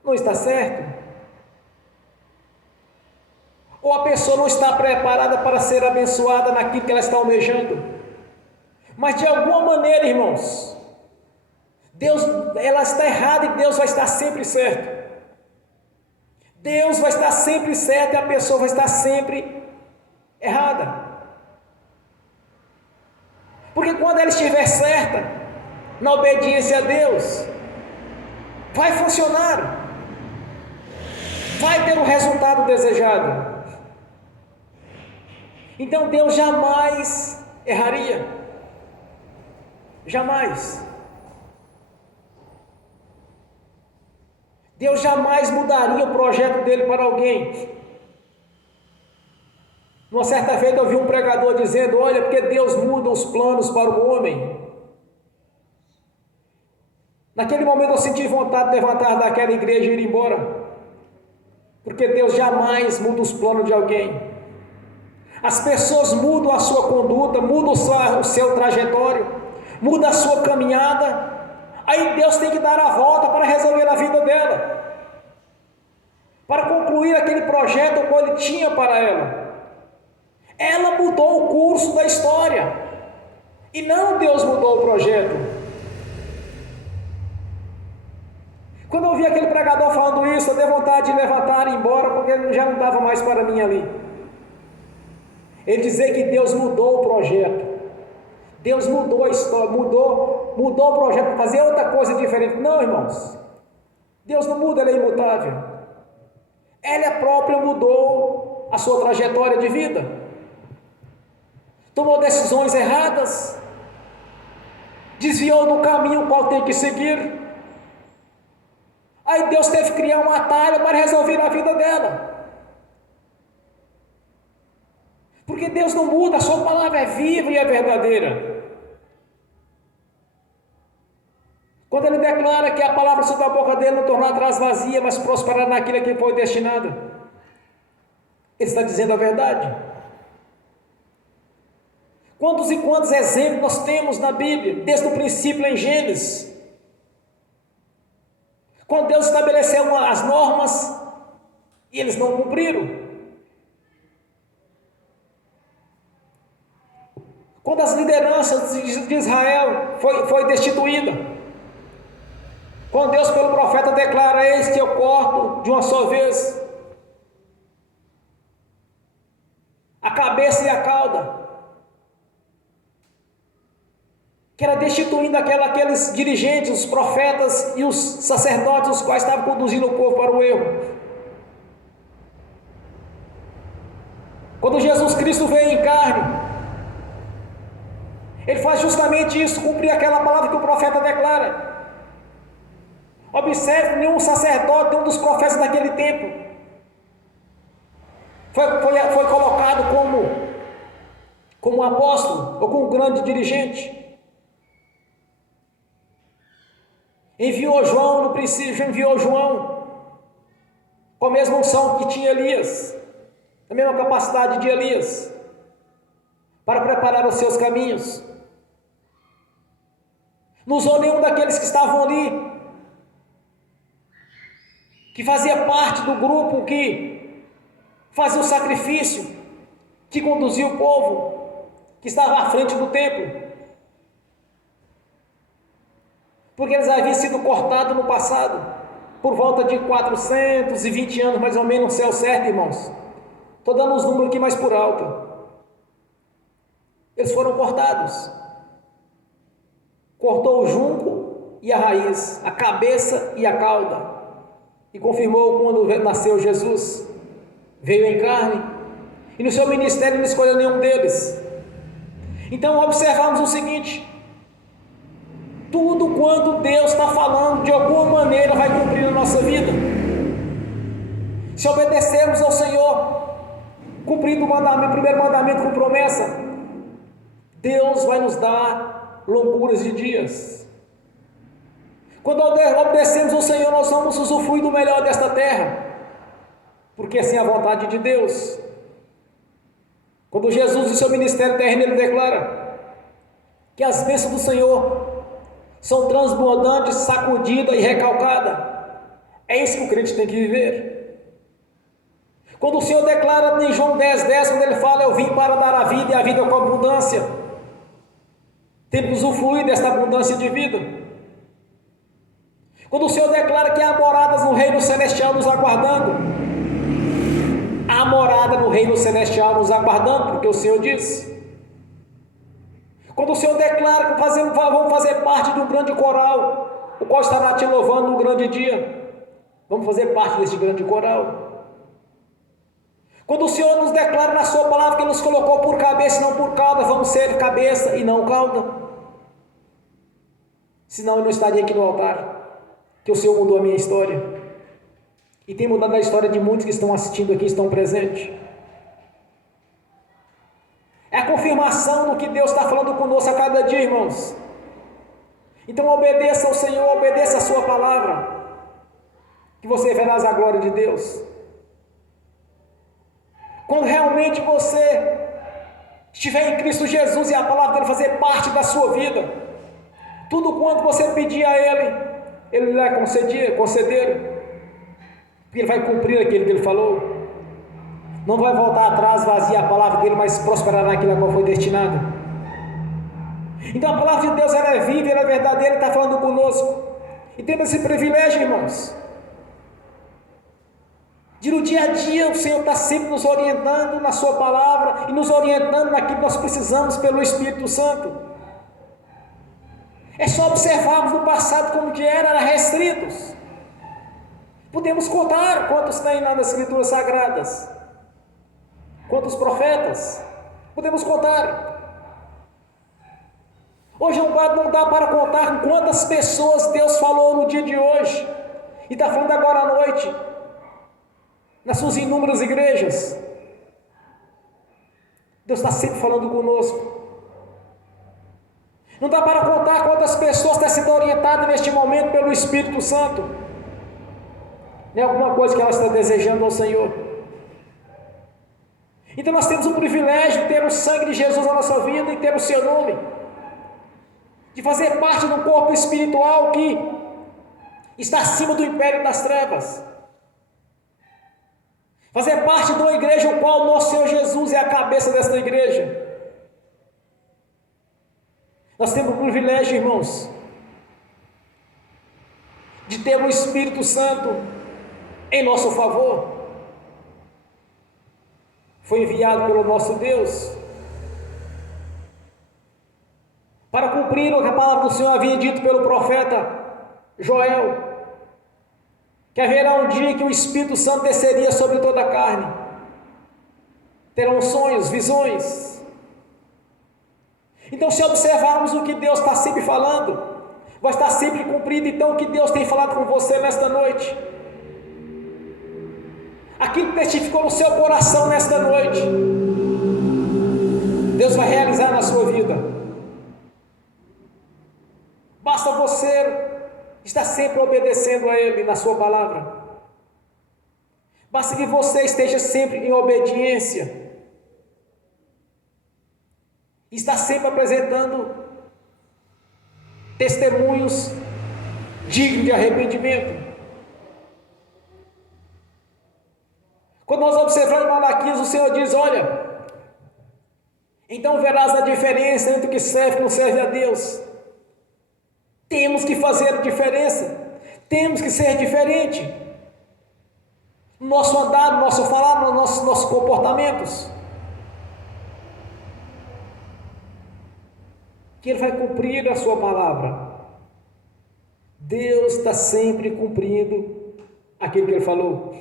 não está certa. Ou a pessoa não está preparada para ser abençoada naquilo que ela está almejando. Mas de alguma maneira, irmãos, ela está errada e Deus vai estar sempre certo. Deus vai estar sempre certo e a pessoa vai estar sempre errada. Porque quando ela estiver certa, na obediência a Deus, vai funcionar, vai ter o resultado desejado. Então Deus jamais erraria, jamais. Deus jamais mudaria o projeto dele para alguém. Numa certa vez eu ouvi um pregador dizendo: olha, porque Deus muda os planos para o homem. Naquele momento eu senti vontade de levantar daquela igreja e ir embora, porque Deus jamais muda os planos de alguém. As pessoas mudam a sua conduta, mudam o seu trajetório, mudam a sua caminhada. Aí Deus tem que dar a volta para resolver a vida dela, para concluir aquele projeto que Ele tinha para ela. Ela mudou o curso da história, e não Deus mudou o projeto. Quando eu vi aquele pregador falando isso, eu dei vontade de levantar e ir embora, porque já não dava mais para mim ali. Ele dizer que Deus mudou o projeto, Deus mudou a história, mudou o projeto para fazer outra coisa diferente. Não, irmãos, Deus não muda, Ele é imutável. Ele próprio mudou a sua trajetória de vida, tomou decisões erradas, desviou do caminho qual tem que seguir. Aí Deus teve que criar um atalho para resolver a vida dela. Porque Deus não muda, a sua palavra é viva e é verdadeira. Quando ele declara que a palavra sobre a boca dele não tornará vazia, mas prosperará naquilo a que foi destinado, ele está dizendo a verdade. Quantos e quantos exemplos nós temos na Bíblia, desde o princípio em Gênesis, quando Deus estabeleceu as normas e eles não cumpriram. Quando as lideranças de Israel foi destituída, quando Deus pelo profeta declara: eis que eu corto de uma só vez a cabeça e a cauda, que era destituindo aqueles dirigentes, os profetas e os sacerdotes, os quais estavam conduzindo o povo para o erro. Quando Jesus Cristo veio em carne, ele faz justamente isso, cumprir aquela palavra que o profeta declara. Observe, nenhum sacerdote, nenhum dos profetas daquele tempo foi colocado como apóstolo ou como grande dirigente. Enviou João no princípio, enviou João com a mesma unção que tinha Elias, a mesma capacidade de Elias, para preparar os seus caminhos. Não usou nenhum daqueles que estavam ali, que fazia parte do grupo que fazia o sacrifício, que conduzia o povo, que estava à frente do templo, porque eles haviam sido cortados no passado, por volta de 420 anos, mais ou menos, no céu certo, irmãos. Estou dando os números aqui mais por alto. Eles foram cortados. Cortou o junco e a raiz, a cabeça e a cauda. E confirmou quando nasceu Jesus, veio em carne, e no seu ministério não escolheu nenhum deles. Então observamos o seguinte: tudo quanto Deus está falando, de alguma maneira vai cumprir na nossa vida. Se obedecermos ao Senhor, cumprindo o primeiro mandamento com promessa, Deus vai nos dar longuras de dias. Quando obedecemos ao Senhor, nós vamos usufruir do melhor desta terra, porque assim é a vontade de Deus. Quando Jesus, em seu ministério terreno, ele declara que as bênçãos do Senhor são transbordantes, sacudidas e recalcadas. É isso que o crente tem que viver. Quando o Senhor declara em João 10:10, quando ele fala: eu vim para dar a vida e a vida com abundância, temos que usufruir desta abundância de vida. Quando o Senhor declara que há moradas no reino celestial nos aguardando, há morada no reino celestial nos aguardando, porque o Senhor diz. Quando o Senhor declara que vamos fazer parte de um grande coral, o qual estará te louvando no grande dia, vamos fazer parte deste grande coral. Quando o Senhor nos declara na sua palavra que Ele nos colocou por cabeça e não por cauda, vamos ser cabeça e não cauda. Senão eu não estaria aqui no altar, que o Senhor mudou a minha história, e tem mudado a história de muitos que estão assistindo aqui, estão presentes. É a confirmação do que Deus está falando conosco a cada dia, irmãos. Então obedeça ao Senhor, obedeça a sua palavra, que você verás a glória de Deus. Quando realmente você estiver em Cristo Jesus e a palavra dele fazer parte da sua vida, tudo quanto você pedir a Ele vai conceder, porque Ele vai cumprir aquilo que Ele falou. Não vai voltar atrás, vazia a palavra dele, mas prosperará naquilo a qual foi destinado. Então a palavra de Deus, ela é viva, ela é verdadeira, Ele está falando conosco. E temos esse privilégio, irmãos, de no dia a dia o Senhor está sempre nos orientando na sua palavra e nos orientando naquilo que nós precisamos pelo Espírito Santo. É só observarmos no passado como que era restritos. Podemos contar quantos tem lá nas Escrituras Sagradas, quantos profetas, podemos contar. Hoje não dá para contar com quantas pessoas Deus falou no dia de hoje, E está falando agora à noite, nas suas inúmeras igrejas. Deus está sempre falando conosco. Não dá para contar quantas pessoas estão sendo orientadas neste momento pelo Espírito Santo. Nem alguma coisa que ela está desejando ao Senhor. Então nós temos o privilégio de ter o sangue de Jesus na nossa vida e ter o seu nome. De fazer parte de um corpo espiritual que está acima do império das trevas. Fazer parte de uma igreja o qual o nosso Senhor Jesus é a cabeça desta igreja. Nós temos o privilégio, irmãos, de ter o Espírito Santo em nosso favor. Foi enviado pelo nosso Deus para cumprir o que a palavra do Senhor havia dito pelo profeta Joel, que haverá um dia que o Espírito Santo desceria sobre toda a carne. Terão sonhos, visões. Então, se observarmos o que Deus está sempre falando, vai estar sempre cumprido. Então, o que Deus tem falado com você nesta noite, aquilo que testificou no seu coração nesta noite, Deus vai realizar na sua vida. Basta você estar sempre obedecendo a Ele na sua palavra. Basta que você esteja sempre em obediência. Está sempre apresentando testemunhos dignos de arrependimento. Quando nós observamos Malaquias, o Senhor diz: olha, então verás a diferença entre o que serve e o que não serve a Deus. Temos que fazer a diferença, temos que ser diferente no nosso andar, no nosso falar, nos nossos comportamentos. Que Ele vai cumprir a sua palavra. Deus está sempre cumprindo aquilo que Ele falou.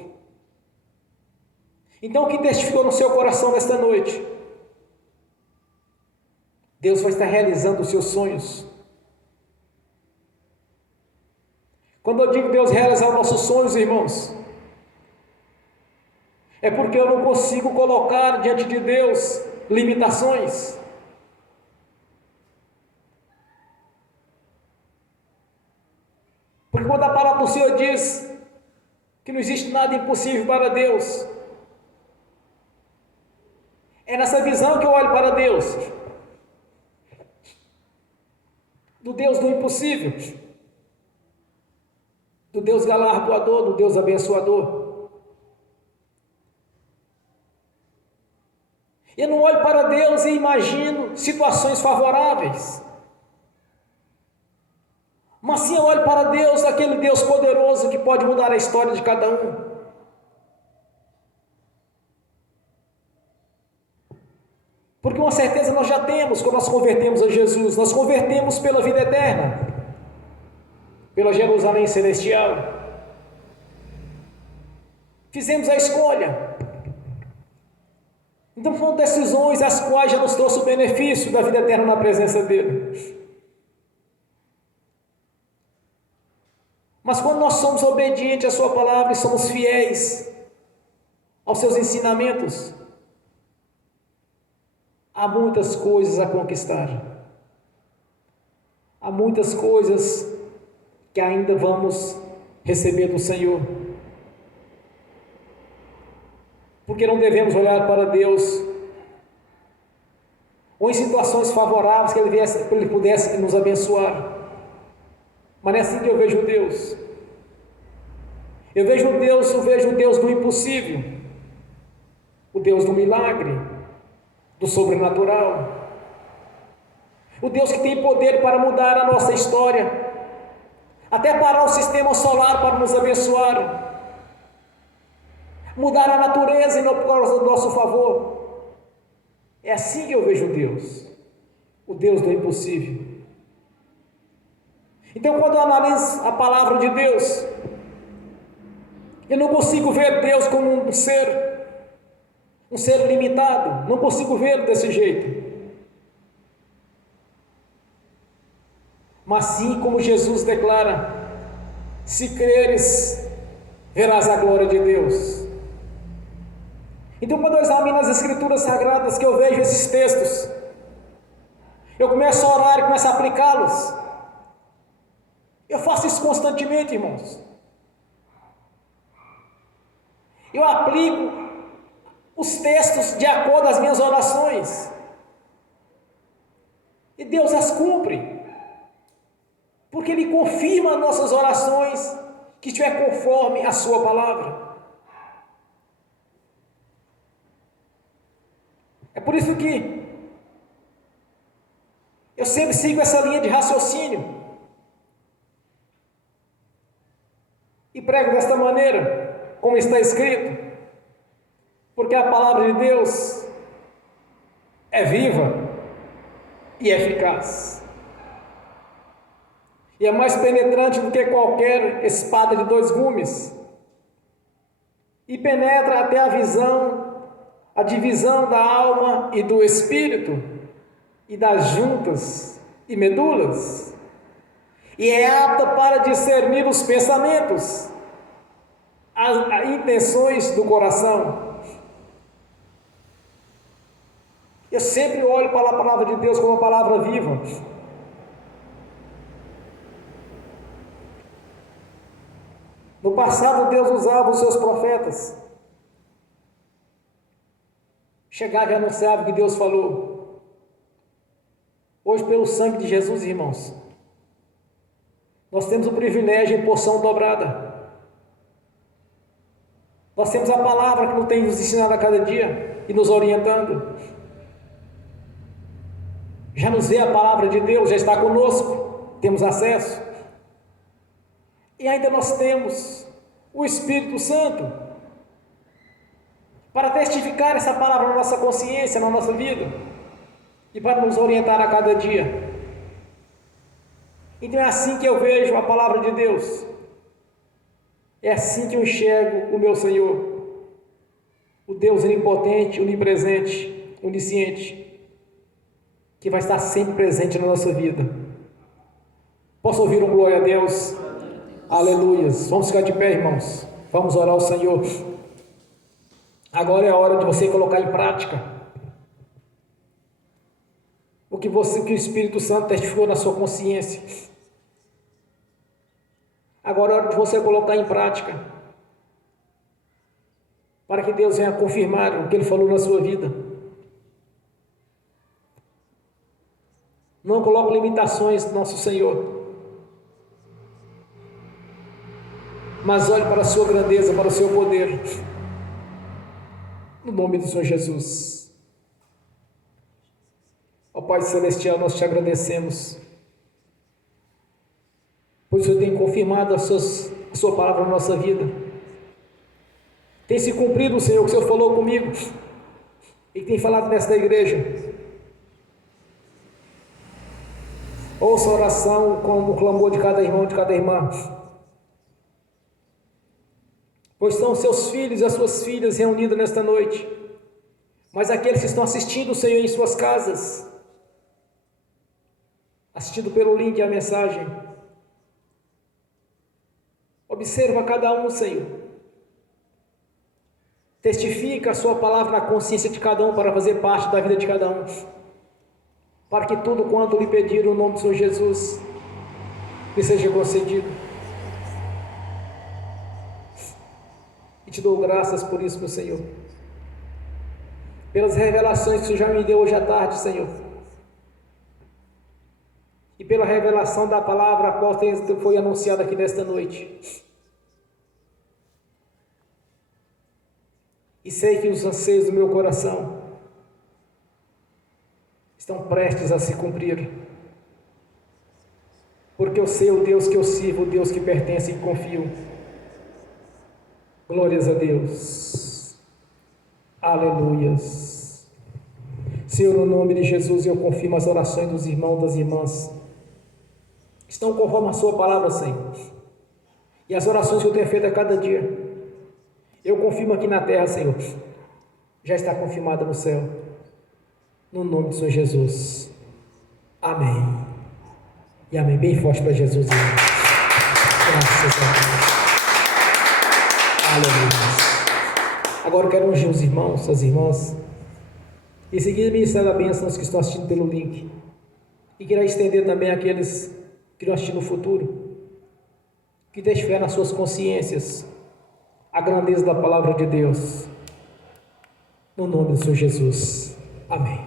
Então, o que testificou no seu coração nesta noite? Deus vai estar realizando os seus sonhos. Quando eu digo Deus realizar os nossos sonhos, irmãos, é porque eu não consigo colocar diante de Deus limitações. Porque quando a palavra do Senhor diz que não existe nada impossível para Deus, é nessa visão que eu olho para Deus, do Deus do impossível, do Deus galardoador, do Deus abençoador. Eu não olho para Deus e imagino situações favoráveis, mas sim eu olho para Deus, aquele Deus poderoso que pode mudar a história de cada um. Porque uma certeza nós já temos quando nós convertemos a Jesus. Nós convertemos pela vida eterna, pela Jerusalém celestial. Fizemos a escolha. Então foram decisões as quais já nos trouxe o benefício da vida eterna na presença dele. Mas quando nós somos obedientes à sua palavra e somos fiéis aos seus ensinamentos, há muitas coisas a conquistar. Há muitas coisas que ainda vamos receber do Senhor. Porque não devemos olhar para Deus ou em situações favoráveis que Ele pudesse nos abençoar. Mas não é assim que eu vejo Deus. Eu vejo o Deus do impossível, o Deus do milagre, do sobrenatural, o Deus que tem poder para mudar a nossa história, até parar o sistema solar para nos abençoar, mudar a natureza e não por causa do nosso favor. É assim que eu vejo Deus, o Deus do impossível. Então, quando eu analiso a palavra de Deus, eu não consigo ver Deus como um ser limitado, não consigo ver desse jeito. Mas sim, como Jesus declara Se creres, verás a glória de Deus. Então, quando eu examino as Escrituras Sagradas, que eu vejo esses textos, eu começo a orar e começo a aplicá-los. Eu faço isso constantemente, irmãos. Eu aplico os textos de acordo com as minhas orações. E Deus as cumpre. Porque Ele confirma as nossas orações que estiver conforme a sua palavra. É por isso que eu sempre sigo essa linha de raciocínio. E prego desta maneira, como está escrito, porque a palavra de Deus é viva e eficaz. E é mais penetrante do que qualquer espada de 2 gumes. E penetra até a divisão da alma e do espírito, e das juntas e medulas. E é apta para discernir os pensamentos, as intenções do coração. Eu sempre olho para a palavra de Deus como uma palavra viva. No passado, Deus usava os seus profetas. Chegava e anunciava o que Deus falou. Hoje, pelo sangue de Jesus, irmãos, nós temos o privilégio em porção dobrada. Nós temos a palavra que nos tem nos ensinado a cada dia e nos orientando. Já nos vê a palavra de Deus, já está conosco, temos acesso. E ainda nós temos o Espírito Santo para testificar essa palavra na nossa consciência, na nossa vida e para nos orientar a cada dia. Então é assim que eu vejo a palavra de Deus, é assim que eu enxergo o meu Senhor, o Deus onipotente, onipresente, onisciente, que vai estar sempre presente na nossa vida. Posso ouvir um glória a Deus? Aleluias. Vamos ficar de pé, irmãos. Vamos orar ao Senhor. Agora é a hora de você colocar em prática o que o Espírito Santo testificou na sua consciência. Agora é hora de você colocar em prática, para que Deus venha confirmar o que Ele falou na sua vida. Não coloque limitações no nosso Senhor, mas olhe para a sua grandeza, para o seu poder, no nome do Senhor Jesus. Ó Pai Celestial, nós te agradecemos, pois o Senhor tem confirmado a sua palavra na nossa vida. Tem se cumprido, Senhor, o que o Senhor falou comigo e que tem falado nesta igreja. Ouça a oração como o clamor de cada irmão, de cada irmã, pois são seus filhos e as suas filhas reunidos nesta noite, mas aqueles que estão assistindo, Senhor, em suas casas, assistindo pelo link a mensagem, observa cada um, Senhor, testifica a sua palavra na consciência de cada um para fazer parte da vida de cada um, para que tudo quanto lhe pedir no nome do Senhor Jesus lhe seja concedido. E te dou graças por isso, meu Senhor, pelas revelações que o Senhor já me deu hoje à tarde, Senhor, e pela revelação da palavra a qual foi anunciada aqui nesta noite. E sei que os anseios do meu coração estão prestes a se cumprir, porque eu sei o Deus que eu sirvo, o Deus que pertence e confio. Glórias a Deus. Aleluias. Senhor, no nome de Jesus, eu confirmo as orações dos irmãos e das irmãs que estão conforme a sua palavra, Senhor, e as orações que eu tenho feito a cada dia. Eu confirmo aqui na terra, Senhor, já está confirmada no céu, no nome do Senhor Jesus. Amém. E amém. Bem forte para Jesus, irmão. Graças a Deus. Aleluia. Agora eu quero ungir os irmãos, as irmãs. Em seguida, ministrar a bênção aos que estão assistindo pelo link. E quero estender também àqueles que irão assistir no futuro. Que deixe fé nas suas consciências a grandeza da palavra de Deus. No nome do Senhor Jesus. Amém.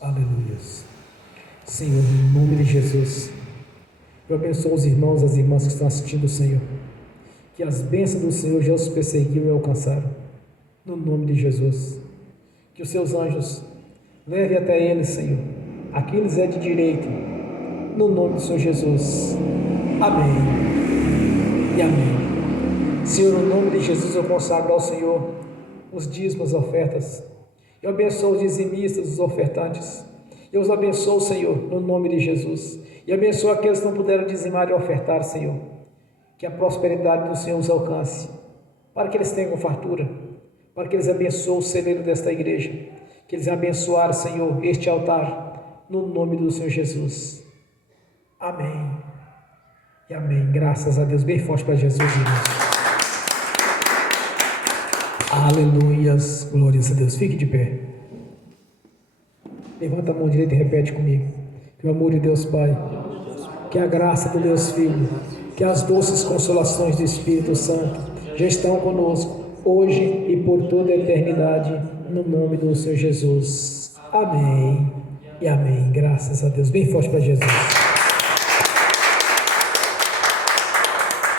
Aleluia. Senhor, no nome de Jesus, eu abençoo os irmãos e as irmãs que estão assistindo, Senhor. Que as bênçãos do Senhor já os perseguiram e alcançaram. No nome de Jesus. Que os seus anjos levem até eles, Senhor, aqueles é de direito. No nome do Senhor Jesus. Amém. E amém. Senhor, no nome de Jesus, eu consagro ao Senhor os dízimos, as ofertas. Eu abençoo os dizimistas, os ofertantes. Eu os abençoo, Senhor, no nome de Jesus. E abençoo aqueles que não puderam dizimar e ofertar, Senhor. Que a prosperidade do Senhor os alcance, para que eles tenham fartura, para que eles abençoem o celeiro desta igreja, que eles abençoarem, Senhor, este altar, no nome do Senhor Jesus. Amém. E amém. Graças a Deus. Bem forte para Jesus, irmãos. Aleluias. Glórias a Deus. Fique de pé. Levanta a mão direita e repete comigo. Que o amor de Deus Pai, que a graça do Deus Filho, que as doces consolações do Espírito Santo já estão conosco, hoje e por toda a eternidade, no nome do Senhor Jesus. Amém e amém. Graças a Deus. Bem forte para Jesus.